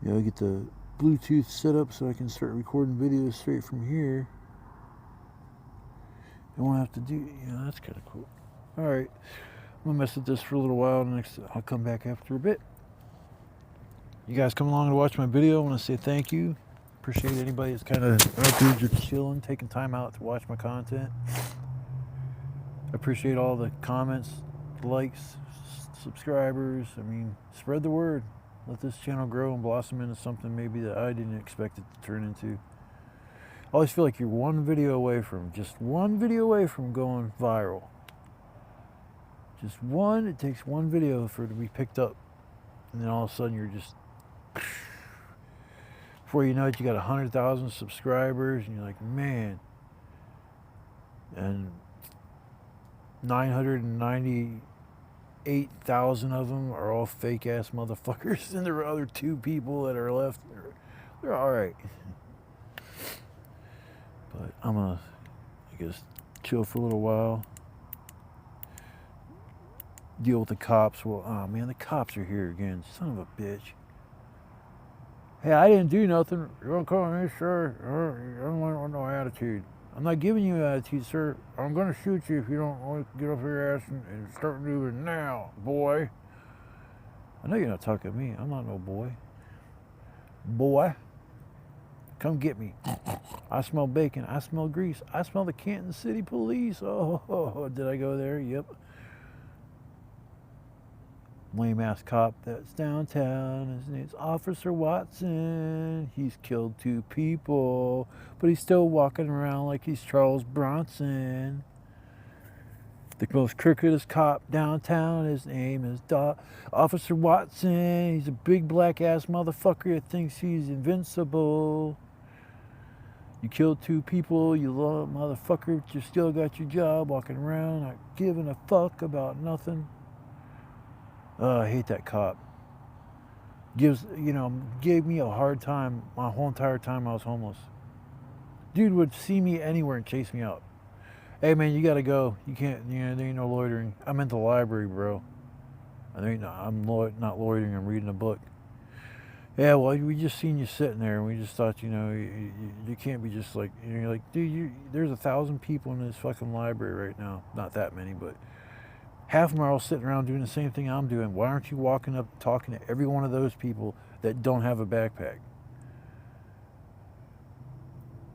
Yeah, I get the Bluetooth set up so I can start recording videos straight from here. I won't have to do. Yeah, that's kind of cool. All right, I'm gonna mess with this for a little while. Next, I'll come back after a bit. You guys come along to watch my video. I want to say thank you. Appreciate anybody that's kind of out there just chilling, taking time out to watch my content. I appreciate all the comments, likes, subscribers. I mean, spread the word. Let this channel grow and blossom into something maybe that I didn't expect it to turn into. I always feel like you're just one video away from going viral. Just one, it takes one video for it to be picked up. And then all of a sudden you're just, before you know it, you got 100,000 subscribers and you're like, man. And 998,000 of them are all fake ass motherfuckers, and there are other 2 people that are left. They're all right. But I'm gonna, I guess, chill for a little while. Deal with the cops. Well, oh man, the cops are here again. Son of a bitch. Hey, I didn't do nothing. You don't call me, sir. I don't want no attitude. I'm not giving you attitude, sir. I'm gonna shoot you if you don't get off your ass and start moving now, boy. I know you're not talking to me. I'm not no boy. Boy, come get me. I smell bacon. I smell grease. I smell the Kansas City police. Oh, did I go there? Yep. Lame ass cop that's downtown. His name's Officer Watson. He's killed 2 people, but he's still walking around like he's Charles Bronson. The most crookedest cop downtown. His name is Officer Watson. He's a big black ass motherfucker that thinks he's invincible. You killed 2 people, you little motherfucker, but you still got your job, walking around not giving a fuck about nothing. I hate that cop. Gave me a hard time my whole entire time I was homeless. Dude would see me anywhere and chase me out. Hey man, you gotta go. You can't, there ain't no loitering. I'm in the library, bro. I'm not loitering, I'm reading a book. Yeah, well, we just seen you sitting there, and we just thought, you can't be just like, you're like, dude, there's 1,000 people in this fucking library right now. Not that many, but half of them are all sitting around doing the same thing I'm doing. Why aren't you walking up talking to every one of those people that don't have a backpack?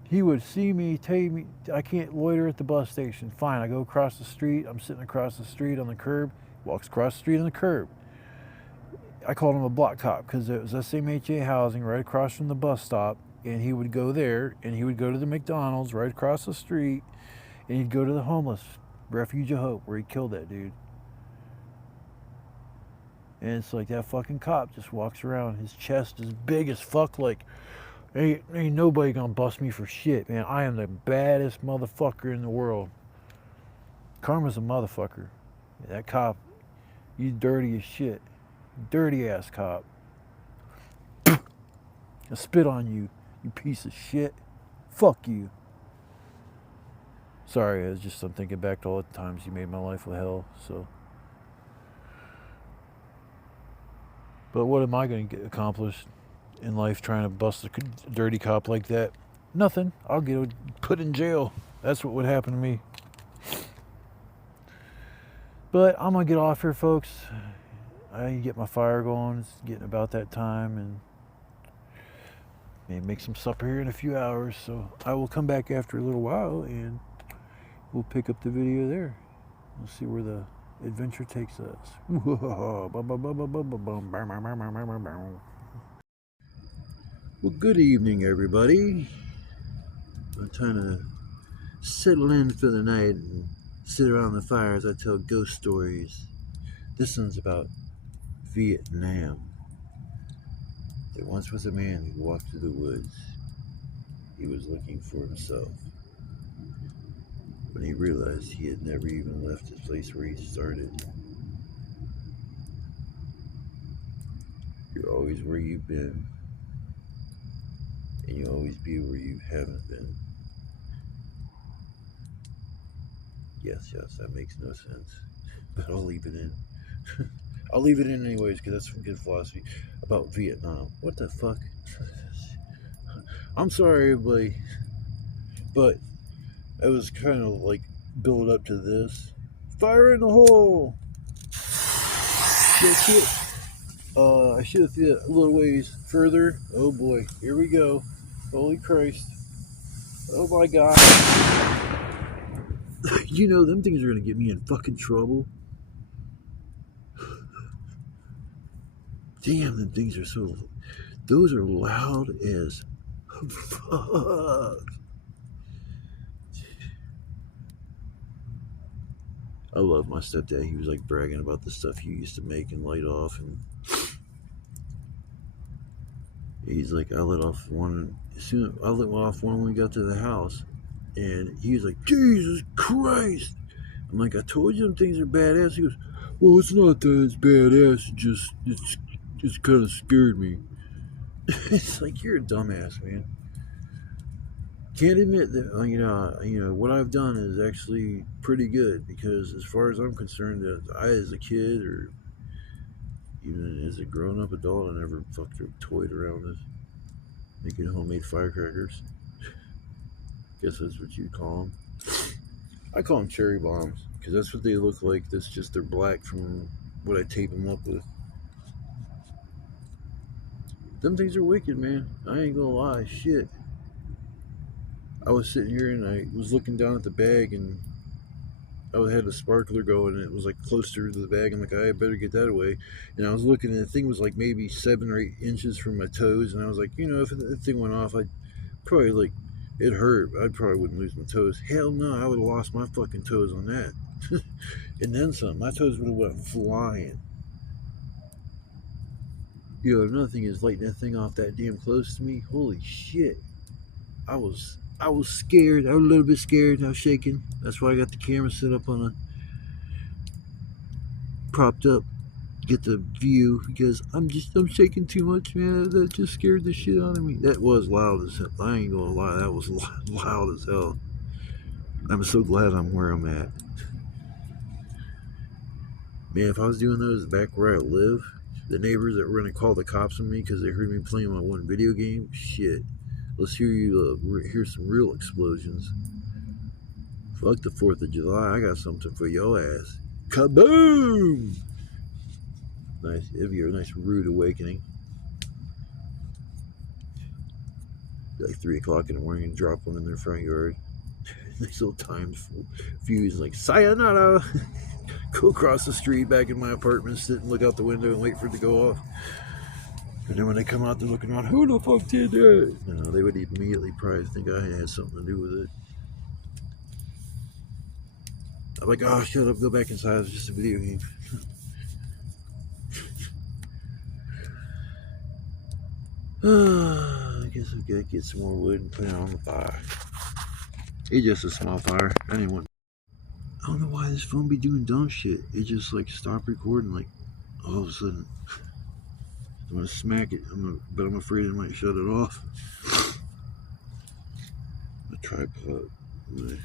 He would see me, tell me, I can't loiter at the bus station. Fine, I go across the street. I'm sitting across the street on the curb. Walks across the street on the curb. I called him a block cop because it was SMHA housing right across from the bus stop. And he would go there, and he would go to the McDonald's right across the street, and he'd go to the homeless Refuge of Hope where he killed that dude. And it's like that fucking cop just walks around. His chest is big as fuck, like, ain't nobody gonna bust me for shit, man. I am the baddest motherfucker in the world. Karma's a motherfucker. That cop, you dirty as shit. Dirty ass cop. I spit on you, you piece of shit. Fuck you. Sorry, I'm thinking back to all the times you made my life a hell, so. But what am I going to get accomplished in life trying to bust a dirty cop like that? Nothing. I'll get put in jail. That's what would happen to me. But I'm going to get off here, folks. I need to get my fire going. It's getting about that time, and maybe make some supper here in a few hours. So I will come back after a little while, and we'll pick up the video there. We'll see where the adventure takes us. Well, good evening, everybody. I'm trying to settle in for the night and sit around the fire as I tell ghost stories. This one's about Vietnam. There once was a man who walked through the woods. He was looking for himself. when he realized he had never even left the place where he started. You're always where you've been, and you'll always be where you haven't been. Yes, that makes no sense, but I'll leave it in. I'll leave it in anyways because that's some good philosophy about Vietnam. What the fuck? I'm sorry, everybody, but it was kind of like build up to this. Fire in the hole! Shit. I should have threw it a little ways further. Oh boy, here we go. Holy Christ. Oh my God. You know, them things are going to get me in fucking trouble. Damn, them things are so... Those are loud as fuck. I love my stepdad. He was like bragging about the stuff he used to make and light off, and he's like, I lit off one when we got to the house, and he was like, Jesus Christ! I'm like, I told you them things are badass. He goes, well, it's not that it's badass. It just kind of scared me. It's like, you're a dumbass, man. Can't admit that you know what I've done is actually pretty good, because as far as I'm concerned, I as a kid or even as a grown-up adult, I never fucked or toyed around with making homemade firecrackers. Guess that's what you call them. I call them cherry bombs because that's what they look like. That's just they're black from what I tape them up with. Them things are wicked, man. I ain't gonna lie. Shit. I was sitting here and I was looking down at the bag, and I had a sparkler going, and it was like closer to the bag. I'm like, I better get that away. And I was looking, and the thing was like maybe 7 or 8 inches from my toes. And I was like, you know, if the thing went off, I'd probably like, it hurt. I probably wouldn't lose my toes. Hell no, I would have lost my fucking toes on that. And then some. My toes would have went flying. You know, another thing is lighting that thing off that damn close to me. Holy shit. I was scared. I was a little bit scared. I was shaking. That's why I got the camera set up on propped up, get the view, because I'm shaking too much, man. That just scared the shit out of me. That was loud as hell. I ain't gonna lie. That was loud as hell. I'm so glad I'm where I'm at. Man, if I was doing those back where I live, the neighbors that were gonna call the cops on me because they heard me playing my one video game, shit. Let's hear some real explosions. Fuck the 4th of July. I got something for your ass. Kaboom! Nice. It'd be a nice rude awakening. Like 3 o'clock in the morning and drop one in their front yard. Nice little time fuse, like sayonara. Go across the street back in my apartment, sit and look out the window and wait for it to go off. And then when they come out, they're looking around, who the fuck did that? You know, they would immediately probably think I had something to do with it. I'm like, oh, shut up, go back inside, it's just a video game. I guess we gotta get some more wood and put it on the fire. It's just a small fire. I don't know why this phone be doing dumb shit. It just like stopped recording, like all of a sudden. I'm gonna smack it, but I'm afraid it might shut it off. The tripod, my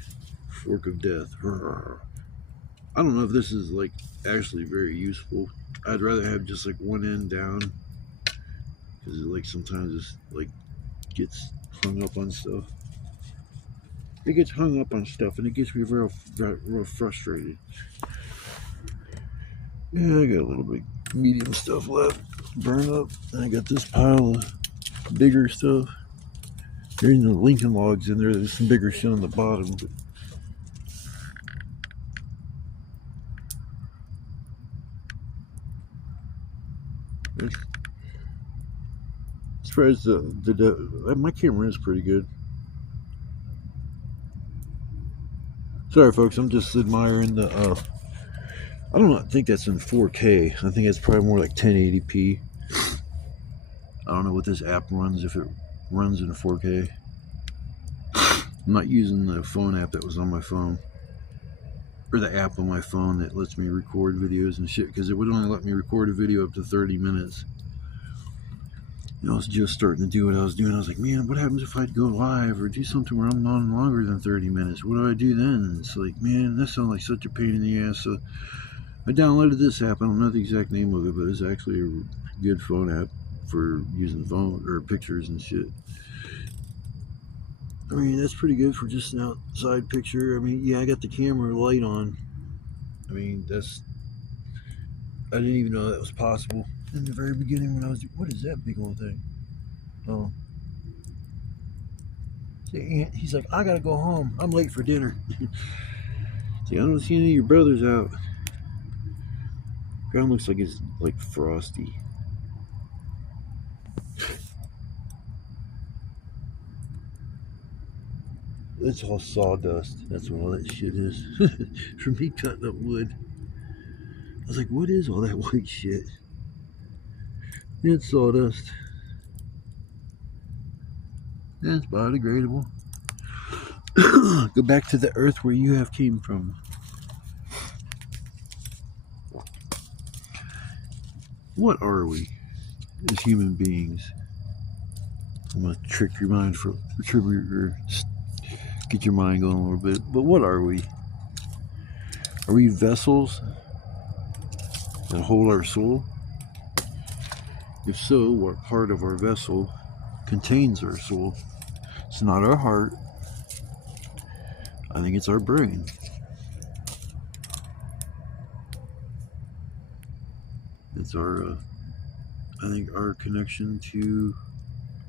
fork of death. I don't know if this is like actually very useful. I'd rather have just like one end down, because it like sometimes it's like gets hung up on stuff. It gets hung up on stuff, and it gets me real frustrated. Yeah, I got a little bit medium stuff left. Burn up. And I got this pile of bigger stuff. There's no Lincoln logs in there. There's some bigger shit on the bottom. But as far as my camera is pretty good. Sorry, folks. I'm just admiring the. I don't think that's in 4K. I think it's probably more like 1080p. I don't know what this app runs, if it runs in 4K. I'm not using the phone app that was on my phone. or the app on my phone that lets me record videos and shit, because it would only let me record a video up to 30 minutes. And I was just starting to do what I was doing. I was like, man, what happens if I go live or do something where I'm on longer than 30 minutes? What do I do then? And it's like, man, that sounds like such a pain in the ass. So I downloaded this app. I don't know the exact name of it, but it's actually a good phone app for using phone or pictures and shit. I mean, that's pretty good for just an outside picture. I mean, yeah, I got the camera light on. I mean, I didn't even know that was possible in the very beginning when I was. What is that big old thing? Oh, see, he's like, I gotta go home. I'm late for dinner. See, I don't see any of your brothers out. Ground looks like it's like frosty. It's all sawdust. That's what all that shit is. From me cutting up wood. I was like, what is all that white shit? It's sawdust. It's biodegradable. Go back to the earth where you have came from. What are we as human beings? I'm gonna trick your mind for get your mind going a little bit. But what are we? Are we vessels that hold our soul? If so, what part of our vessel contains our soul? It's not our heart. I think it's our brain. It's our, I think our connection to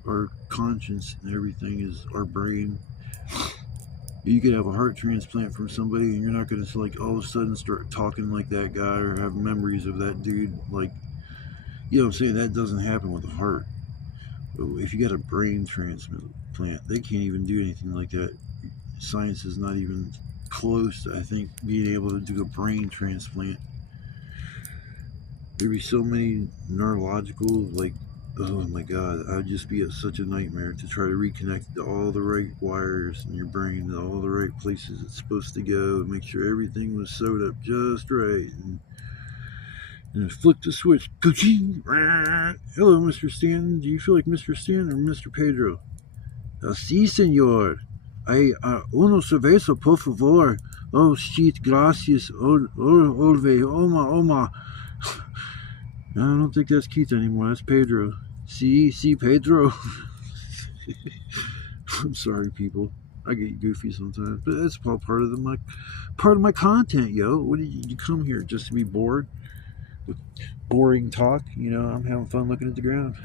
our conscience and everything is our brain. You could have a heart transplant from somebody and you're not going to like all of a sudden start talking like that guy or have memories of that dude. Like, you know what I'm saying? That doesn't happen with a heart. If you got a brain transplant, they can't even do anything like that. Science is not even close to, I think, being able to do a brain transplant. There'd be so many neurological, like, oh my god, I'd just be such a nightmare to try to reconnect all the right wires in your brain, all the right places it's supposed to go, and make sure everything was sewed up just right, and flick the switch. Hello, Mr. Stanton. Do you feel like Mr. Stanton or Mr. Pedro? Sí, señor. Uno cerveza, por favor. Oh, shit, gracias. Olve, oma. I don't think that's Keith anymore. That's Pedro. See, Pedro. I'm sorry, people. I get goofy sometimes, but that's all part of my content, yo. What did you come here just to be bored with boring talk? You know, I'm having fun looking at the ground,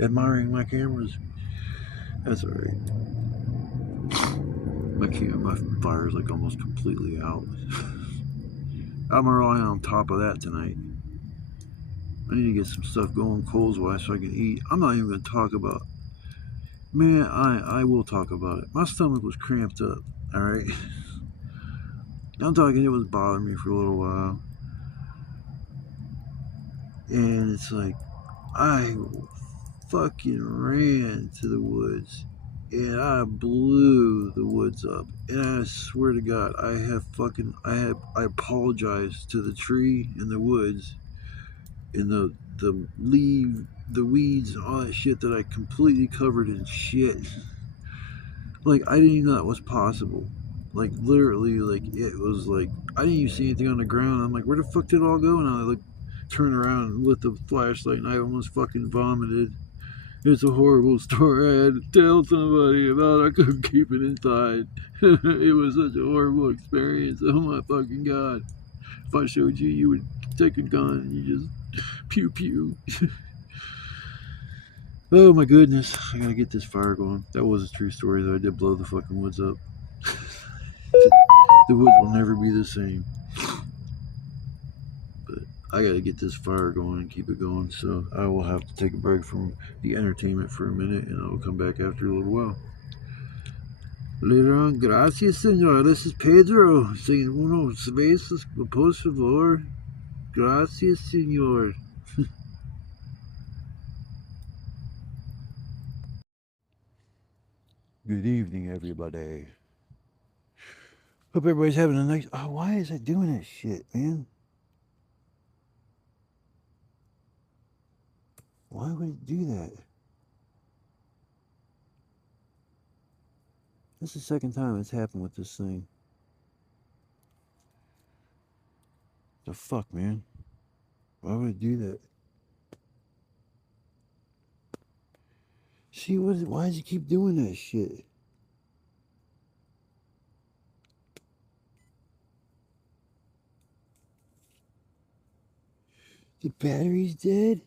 admiring my cameras. That's all right. My fire's like almost completely out. I'm really on top of that tonight. I need to get some stuff going coals-wise so I can eat. I'm not even going to talk about. Man, I will talk about it. My stomach was cramped up. All right. I'm talking. It was bothering me for a little while, and it's like I fucking ran to the woods, and I blew the woods up. And I swear to God, I apologized to the tree in the woods, and the weeds and all that shit that I completely covered in shit. Like, I didn't even know that was possible. Like, literally, like, it was like, I didn't even see anything on the ground. I'm like, where the fuck did it all go? And I, like, turned around and lit the flashlight, and I almost fucking vomited. It's a horrible story. I had to tell somebody about it. I couldn't keep it inside. It was such a horrible experience. Oh my fucking God. If I showed you, you would take a gun and you just pew pew. Oh my goodness. I gotta get this fire going. That was a true story, though. I did blow the fucking woods up. The woods will never be the same. But I gotta get this fire going and keep it going, so I will have to take a break from the entertainment for a minute, and I will come back after a little while. Later on, gracias, señor. This is Pedro saying unos besos, por favor. Gracias, señor. Good evening, everybody. Hope everybody's having a nice... Oh, why is it doing that shit, man? Why would it do that? This is the second time it's happened with this thing. The fuck, man? Why would it do that? See, why does it keep doing that shit? The battery's dead?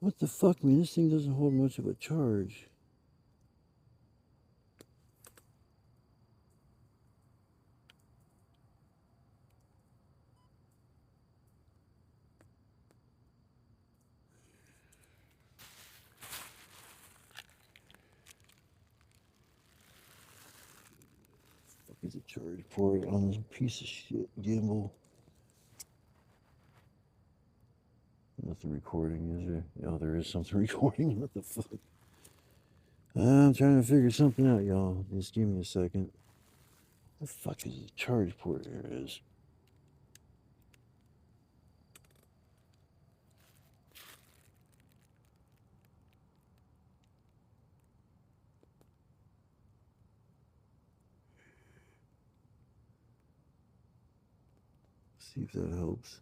What the fuck, man? This thing doesn't hold much of a charge. Fuck is a charge port on this piece of shit gimbal? Nothing recording, is there? Oh, there is something recording. What the fuck? I'm trying to figure something out, y'all. Just give me a second. The fuck is the charge port? There it is. See if that helps.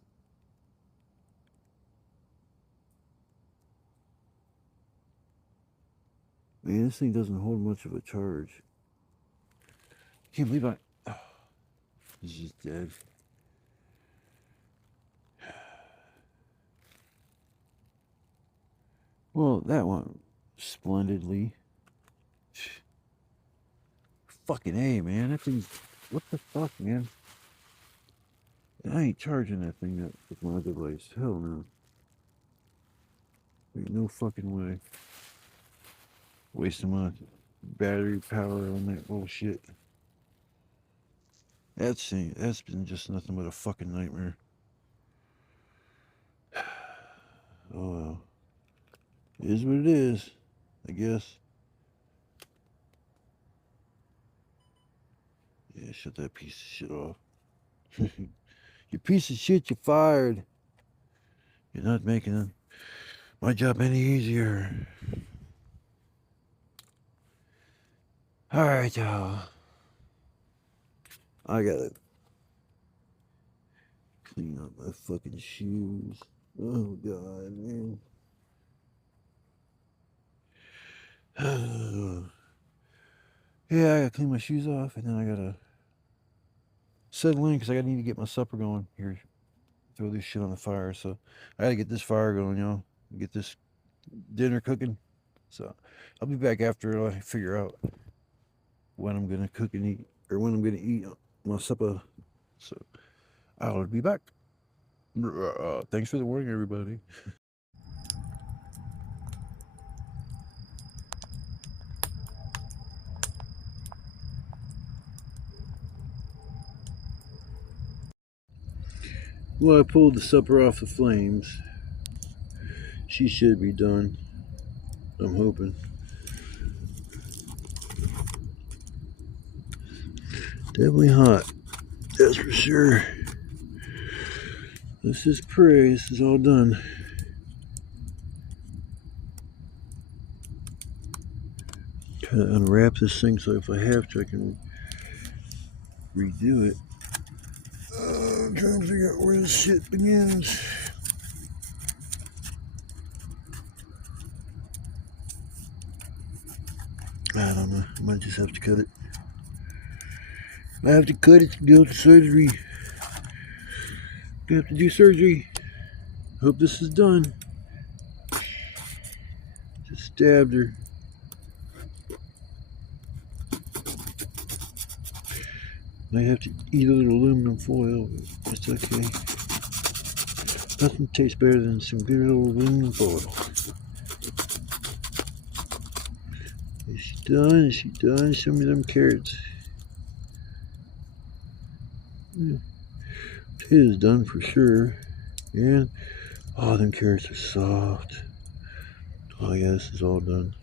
Man, this thing doesn't hold much of a charge. Can't believe it's just dead. Well, that went splendidly. Fucking A, man. That thing's... What the fuck, man? I ain't charging that thing with my device. Hell no. Ain't no fucking way. Wasting my battery power on that bullshit. That's been just nothing but a fucking nightmare. Oh well. It is what it is, I guess. Yeah, shut that piece of shit off. You piece of shit, you're fired. You're not making my job any easier. Alright, y'all. I gotta clean up my fucking shoes. Oh, God, man. Yeah, I gotta clean my shoes off, and then I gotta settle in because I gotta need to get my supper going. Here, throw this shit on the fire. So I gotta get this fire going, y'all. Get this dinner cooking. So I'll be back after I figure out when I'm gonna cook and eat, or when I'm gonna eat my supper. So I'll be back. Thanks for the warning, everybody. Well, I pulled the supper off the flames. She should be done. I'm hoping. Definitely hot. That's for sure. Let's just pray this is all done. Kind of unwrap this thing so if I have to, I can redo it. I'm trying to figure out where this shit begins. I don't know. I might just have to cut it. I have to cut it to go to surgery. I have to do surgery. Hope this is done. Just stabbed her. Might have to eat a little aluminum foil, but it's okay. Nothing tastes better than some good old aluminum foil. Is she done? Is she done? Show me them carrots. Potatoes done for sure. And Oh, them carrots are soft. Oh yeah, this is all done.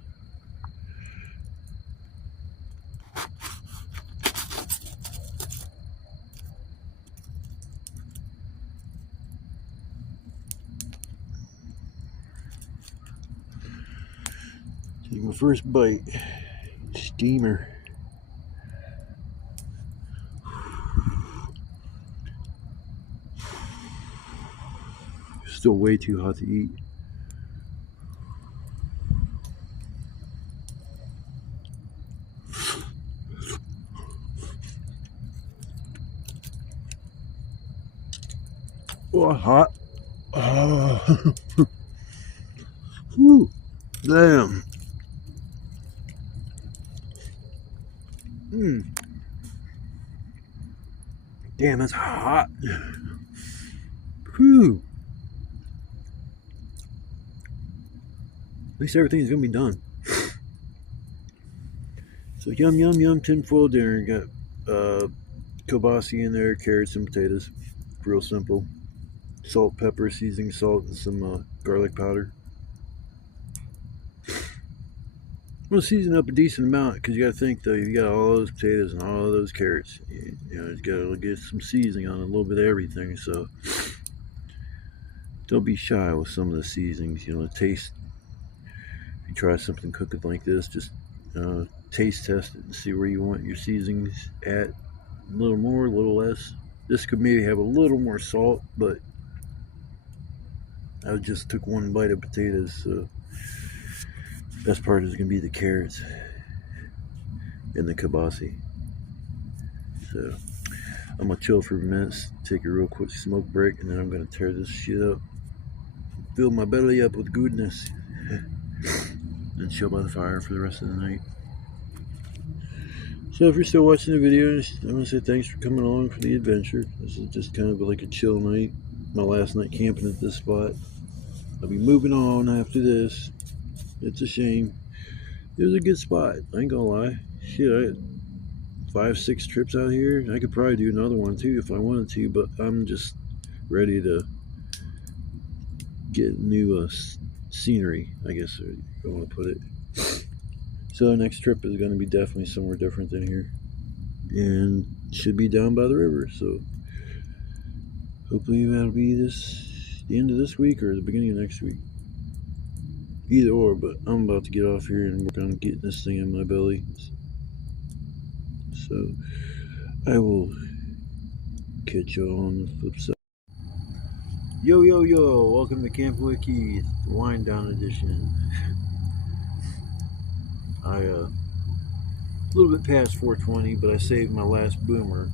Take my first bite. Steamer. Still way too hot to eat. Oh, hot. Oh. Whew. Damn. Damn, that's hot. Whew. At least everything's gonna be done. So yum yum yum tinfoil dinner. Got kielbasa in there, carrots and potatoes. Real simple. Salt, pepper, seasoning salt, and some garlic powder. I'm gonna season up a decent amount because you gotta think though, you got all those potatoes and all those carrots. You know, you gotta get some seasoning on a little bit of everything. So don't be shy with some of the seasonings. You know, taste. If you try something cooking like this, just taste test it and see where you want your seasonings at. A little more, a little less. This could maybe have a little more salt, but I just took one bite of potatoes, so best part is gonna be the carrots and the kielbasa. So I'm gonna chill for a minute, take a real quick smoke break, and then I'm gonna tear this shit up, fill my belly up with goodness, and chill by the fire for the rest of the night. So if you're still watching the video, I want to say thanks for coming along for the adventure. This is just kind of like a chill night. My last night camping at this spot. I'll be moving on after this. It's a shame. It was a good spot. I ain't gonna lie. Shit, I had 5-6 trips out here. I could probably do another one too if I wanted to, but I'm just ready to get new scenery, I guess I want to put it. So the next trip is going to be definitely somewhere different than here, and should be down by the river. So hopefully that'll be the end of this week or the beginning of next week. Either or, but I'm about to get off here and work on getting this thing in my belly. So I will catch y'all on the flip side. Yo, yo, yo, welcome to Camp Wiki, the wind down edition. A little bit past 4:20, but I saved my last boomer.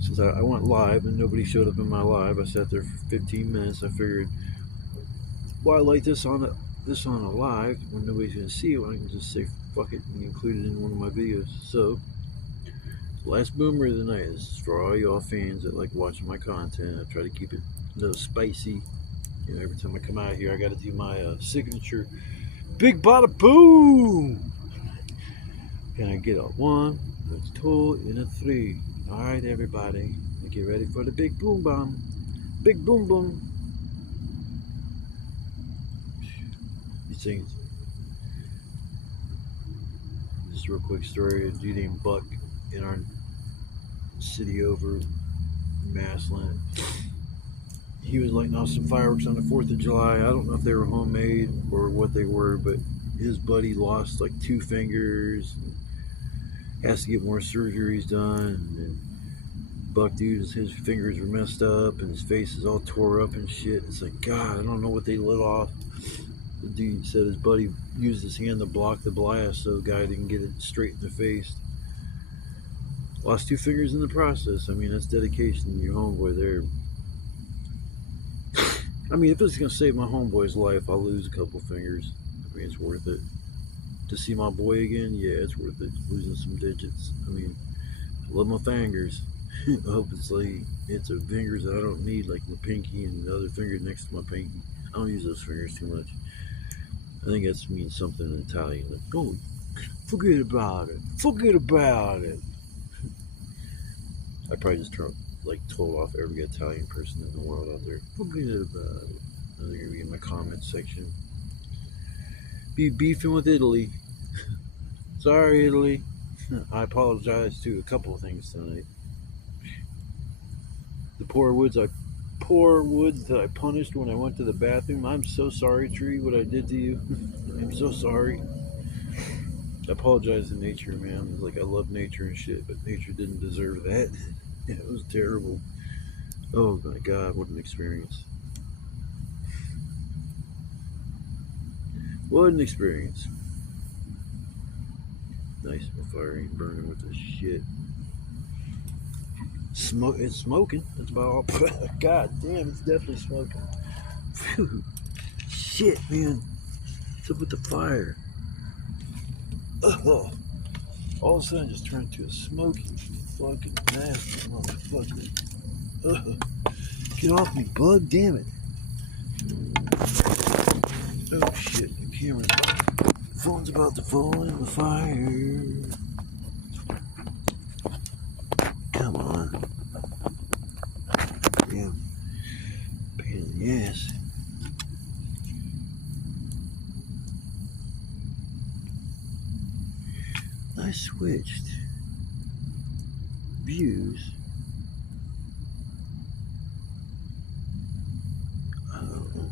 Since I went live and nobody showed up in my live, I sat there for 15 minutes. I figured, why light this on a live when nobody's gonna see it? When I can just say fuck it and include it in one of my videos. So, last boomer of the night. This is for all y'all fans that like watching my content. I try to keep it a little spicy. You know, every time I come out here, I got to do my signature big bada boom. Can I get a 1, a 2, and a 3? All right, everybody, get ready for the big boom bomb. Big boom boom. These things. Just a real quick story. A dude named Buck in our city over Massland. He was lighting off some fireworks on the 4th of July. I don't know if they were homemade or what they were, but his buddy lost like 2 fingers. Has to get more surgeries done. And Buck dude, his fingers were messed up and his face is all tore up and shit. It's like, God, I don't know what they lit off. The dude said his buddy used his hand to block the blast so the guy didn't get it straight in the face. Lost 2 fingers in the process. I mean, that's dedication to your homeboy there. I mean, if it's going to save my homeboy's life, I'll lose a couple fingers. I mean, it's worth it. To see my boy again, yeah, it's worth it. Losing some digits. I mean, I love my fingers. I hope it's a fingers that I don't need, like my pinky and the other finger next to my pinky. I don't use those fingers too much. I think that means something in Italian. Like, oh, forget about it. Forget about it. I probably just told off every Italian person in the world out there. Forget about it. They're gonna be in my comment section. Be beefing with Italy. Sorry, Italy. I apologize to a couple of things tonight. The poor woods that I punished when I went to the bathroom. I'm so sorry, Tree, what I did to you. I'm so sorry. I apologize to nature, man. Like, I love nature and shit, but nature didn't deserve that. It was terrible. Oh my god, what an experience. What an experience. Nice, my fire ain't burning with this shit. It's smoking. That's about all. God damn, it's definitely smoking. Phew. Shit, man. What's up with the fire? Oh, all of a sudden, it just turned to a smoky, fucking nasty motherfucker. Get off me, bug! Damn it! Oh shit! The camera's phone's about to fall in the fire. Come on. Damn. Pain in the ass. I switched views. I don't know.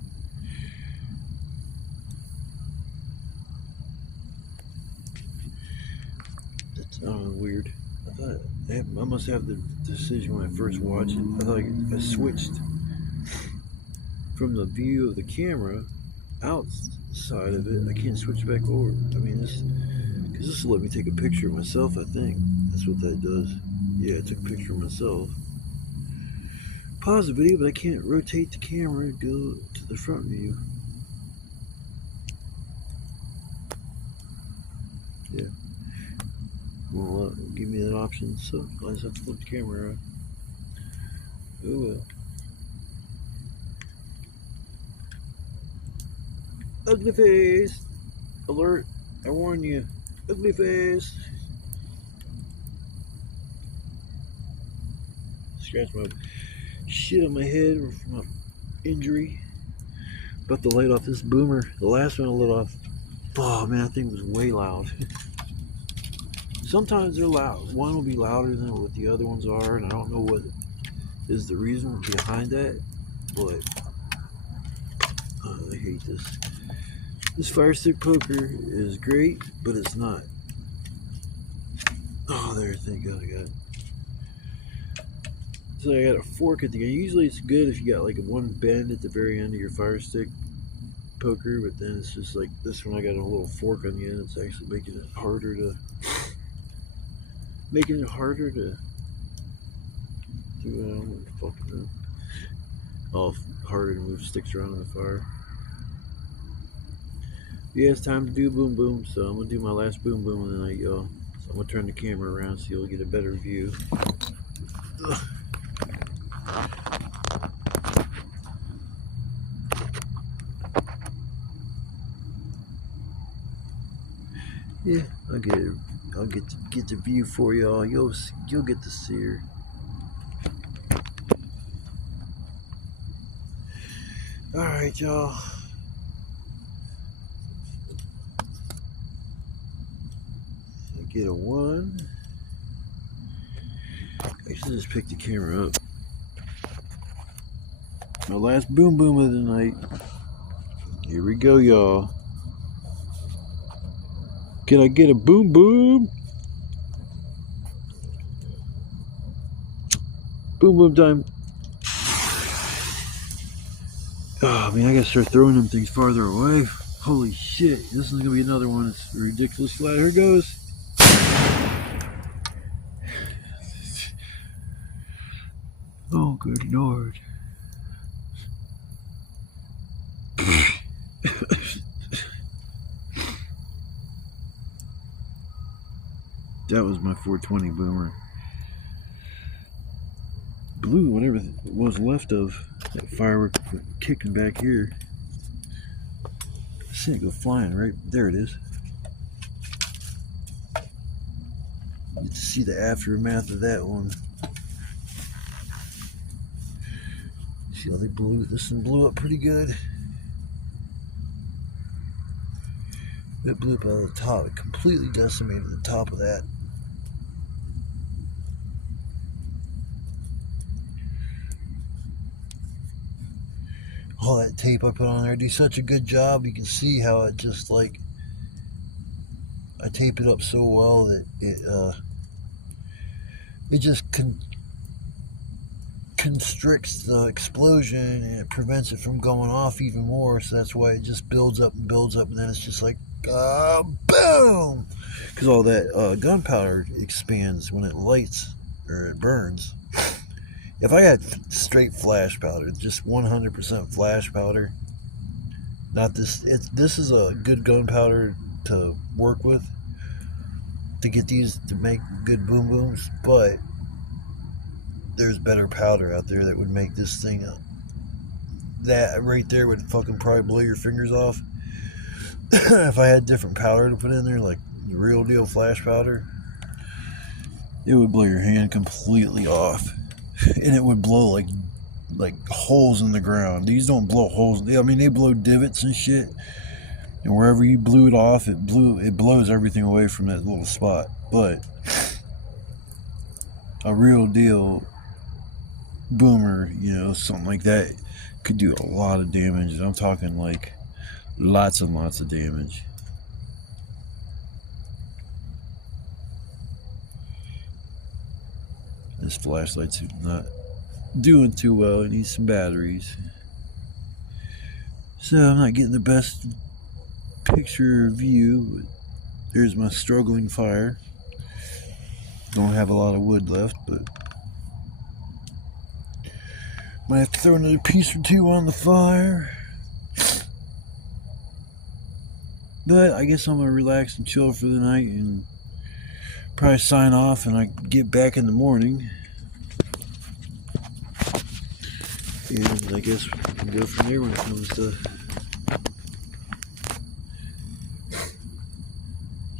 That's weird. I thought I must have the decision when I first watched it. I thought I switched from the view of the camera outside of it. I can't switch back over. I mean, this will let me take a picture of myself. I think that's what that does. Yeah, I took a picture of myself. Pause the video, but I can't rotate the camera and go to the front view. Yeah. Well, give me that option, so I just have to flip the camera around. Oh well. Ugly face! Alert! I warn you. Ugly face! Scratch my shit on my head from an injury. About to light off this boomer. The last one I lit off. Oh man, that thing was way loud. Sometimes they're loud. One will be louder than what the other ones are, and I don't know what is the reason behind that, but I hate this. This fire stick poker is great, but it's not. Oh, there, thank God I got it. So I got a fork at the end. Usually it's good if you got like one bend at the very end of your fire stick poker, but then it's just like this one I got a little fork on the end. It's actually making it harder to do it. I don't know what the fuck it is. Oh, harder to move sticks around in the fire. Yeah, it's time to do boom boom, so I'm gonna do my last boom boom of the night, y'all. So I'm gonna turn the camera around so you'll get a better view. Ugh. Yeah, I'll get it. I'll get the view for y'all. You'll get to see her. All right, y'all. Get a one. I should just pick the camera up. My last boom boom of the night. Here we go, y'all. Can I get a boom boom? Boom boom time. Oh man, I gotta start throwing them things farther away. Holy shit, this is gonna be another one that's ridiculous flat. Here goes. Oh good lord. That was my 420 boomer. Blew whatever was left of that firework kicking back here. I see it go flying right there. It is. You get to see the aftermath of that one. See how they blew this one blew up pretty good. It blew up out of the top. It completely decimated the top of that. All that tape I put on there, I do such a good job. You can see how it just like, I tape it up so well that it just constricts the explosion, and it prevents it from going off even more. So that's why it just builds up, and then it's just like boom, because all that gunpowder expands when it lights or it burns. If I had straight flash powder, just 100% flash powder, not this, this is a good gunpowder to work with to get these to make good boom booms, but there's better powder out there that would make this thing up. That right there would fucking probably blow your fingers off. If I had different powder to put in there, like the real deal flash powder, it would blow your hand completely off. And it would blow like holes in the ground. These don't blow holes. I mean, they blow divots and shit. And wherever you blew it off, it blows everything away from that little spot. But a real deal boomer, you know, something like that could do a lot of damage. I'm talking like lots and lots of damage. This flashlight's not doing too well. It needs some batteries. So I'm not getting the best picture view. There's my struggling fire. Don't have a lot of wood left, but might have to throw another piece or two on the fire. But I guess I'm gonna relax and chill for the night and probably sign off, and I get back in the morning. And I guess we can go from there when it comes to, I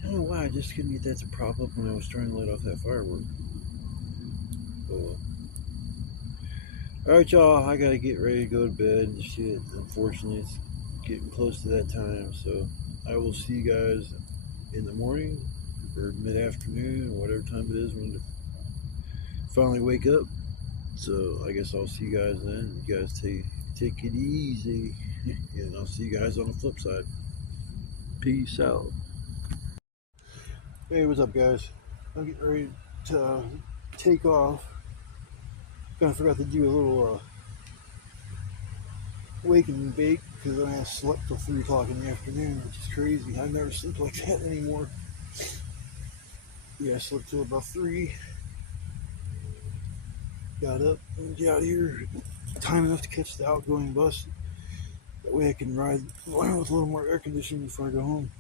don't know why I just couldn't get that to prop up when I was trying to light off that firework. Alright, y'all, I gotta get ready to go to bed and shit. Unfortunately, it's getting close to that time, so I will see you guys in the morning or mid-afternoon or whatever time it is when I finally wake up. So I guess I'll see you guys then. You guys take it easy, and I'll see you guys on the flip side. Peace out. Hey, what's up, guys? I'm getting ready to take off. Kind of forgot to do a little wake and bake because I slept till 3 o'clock in the afternoon, which is crazy. I never sleep like that anymore. Yeah, I slept till about 3. Got up and get out of here time enough to catch the outgoing bus. That way I can ride around with a little more air conditioning before I go home.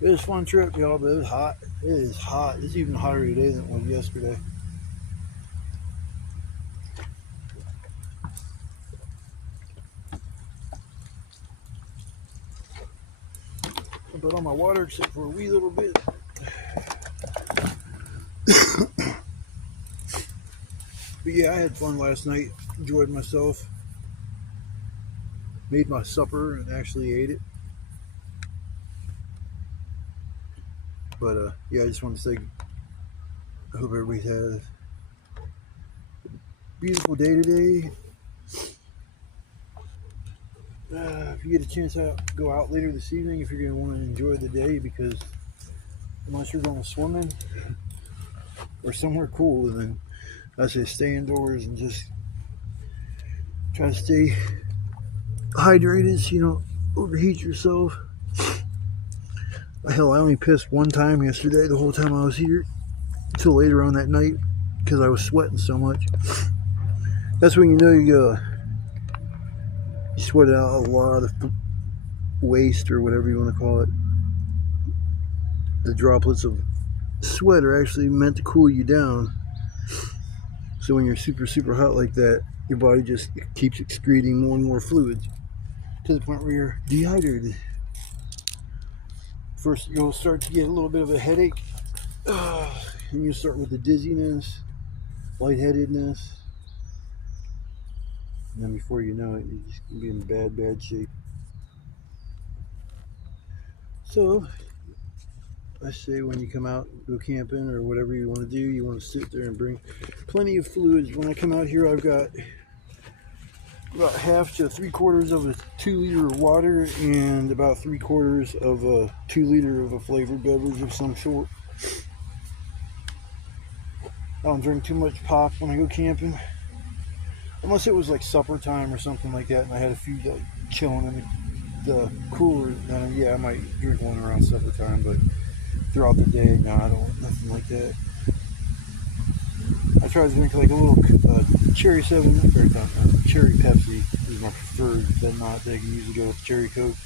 It was a fun trip, y'all, but it was hot. It is hot. It's even hotter today than it was yesterday. I put on my water except for a wee little bit. But yeah, I had fun last night. Enjoyed myself. Made my supper and actually ate it. But yeah, I just want to say I hope everybody has a beautiful day today. If you get a chance to go out later this evening, if you're going to want to enjoy the day, because unless you're going swimming or somewhere cool, then I say stay indoors and just try to stay hydrated so you don't overheat yourself. Hell, I only pissed one time yesterday the whole time I was here until later on that night because I was sweating so much. That's when you know you sweat out a lot of waste or whatever you want to call it. The droplets of sweat are actually meant to cool you down. So when you're super, super hot like that, your body just keeps excreting more and more fluids to the point where you're dehydrated. First, you'll start to get a little bit of a headache, and you start with the dizziness, lightheadedness, and then before you know it, you're just gonna be in bad shape. So I say when you come out, go camping or whatever you want to do, you want to sit there and bring plenty of fluids. When I come out here, I've got about half to 3/4 of a 2-liter of water and about 3/4 of a 2-liter of a flavored beverage of some sort. I don't drink too much pop when I go camping, unless it was like supper time or something like that, and I had a few like chilling in the cooler. Then yeah, I might drink one around supper time, but throughout the day, no, I don't. Nothing like that. I try to drink like a little cherry 7 or cherry Pepsi is my preferred. Then not they can usually go with cherry Coke.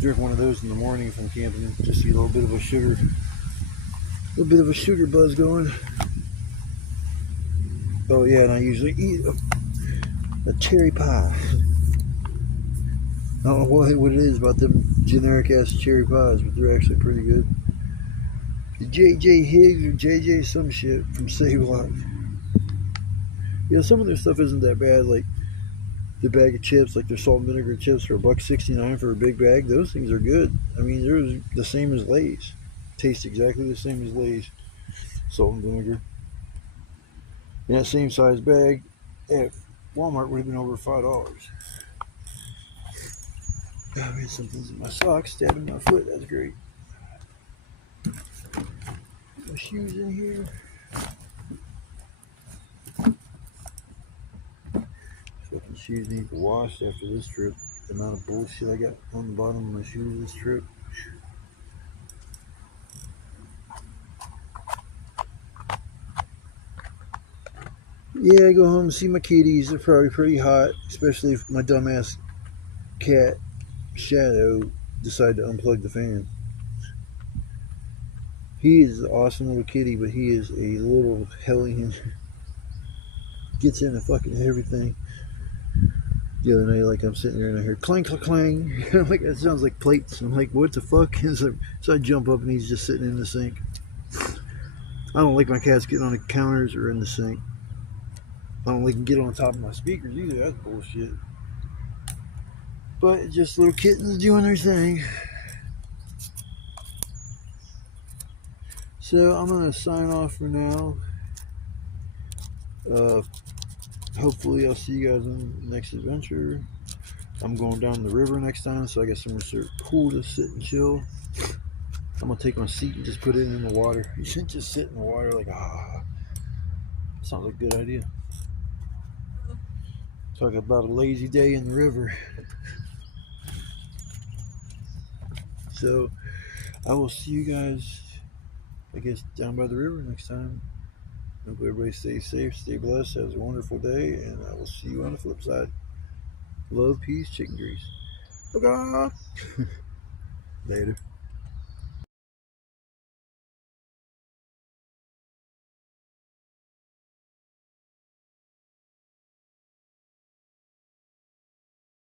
Drink one of those in the morning if I'm camping, just see a little bit of a sugar buzz going. Oh yeah, and I usually eat a cherry pie. I don't know what it is about them generic ass cherry pies, but they're actually pretty good. The JJ Higgs or JJ some shit from Save Lot. You know, some of their stuff isn't that bad. Like the bag of chips, like their salt and vinegar chips for $1.69 for a big bag. Those things are good. I mean, they're the same as Lay's. Taste exactly the same as Lay's. Salt and vinegar. In that same size bag at Walmart would have been over $5. I had something's in my socks, stabbing my foot. That's great. My shoes in here. Fucking shoes need to wash after this trip. The amount of bullshit I got on the bottom of my shoes this trip. Yeah, I go home and see my kitties. They're probably pretty hot, especially if my dumbass cat Shadow decided to unplug the fan. He is an awesome little kitty, but he is a little hellion. Gets into fucking everything. The other night, like I'm sitting there and I hear clang, clang, clang. I'm like, that sounds like plates. I'm like, what the fuck? So I jump up and he's just sitting in the sink. I don't like my cats getting on the counters or in the sink. I don't like them get on top of my speakers either. That's bullshit. But just little kittens doing their thing. So I'm gonna sign off for now. Hopefully I'll see you guys in the next adventure. I'm going down the river next time, so I got somewhere cool to sit and chill. I'm gonna take my seat and just put it in the water. You shouldn't just sit in the water like sounds like a good idea. Talk about a lazy day in the river. So I will see you guys, I guess, down by the river next time. Hope everybody stays safe, stay blessed, has a wonderful day, and I will see you on the flip side. Love, peace, chicken grease. Okay. Later.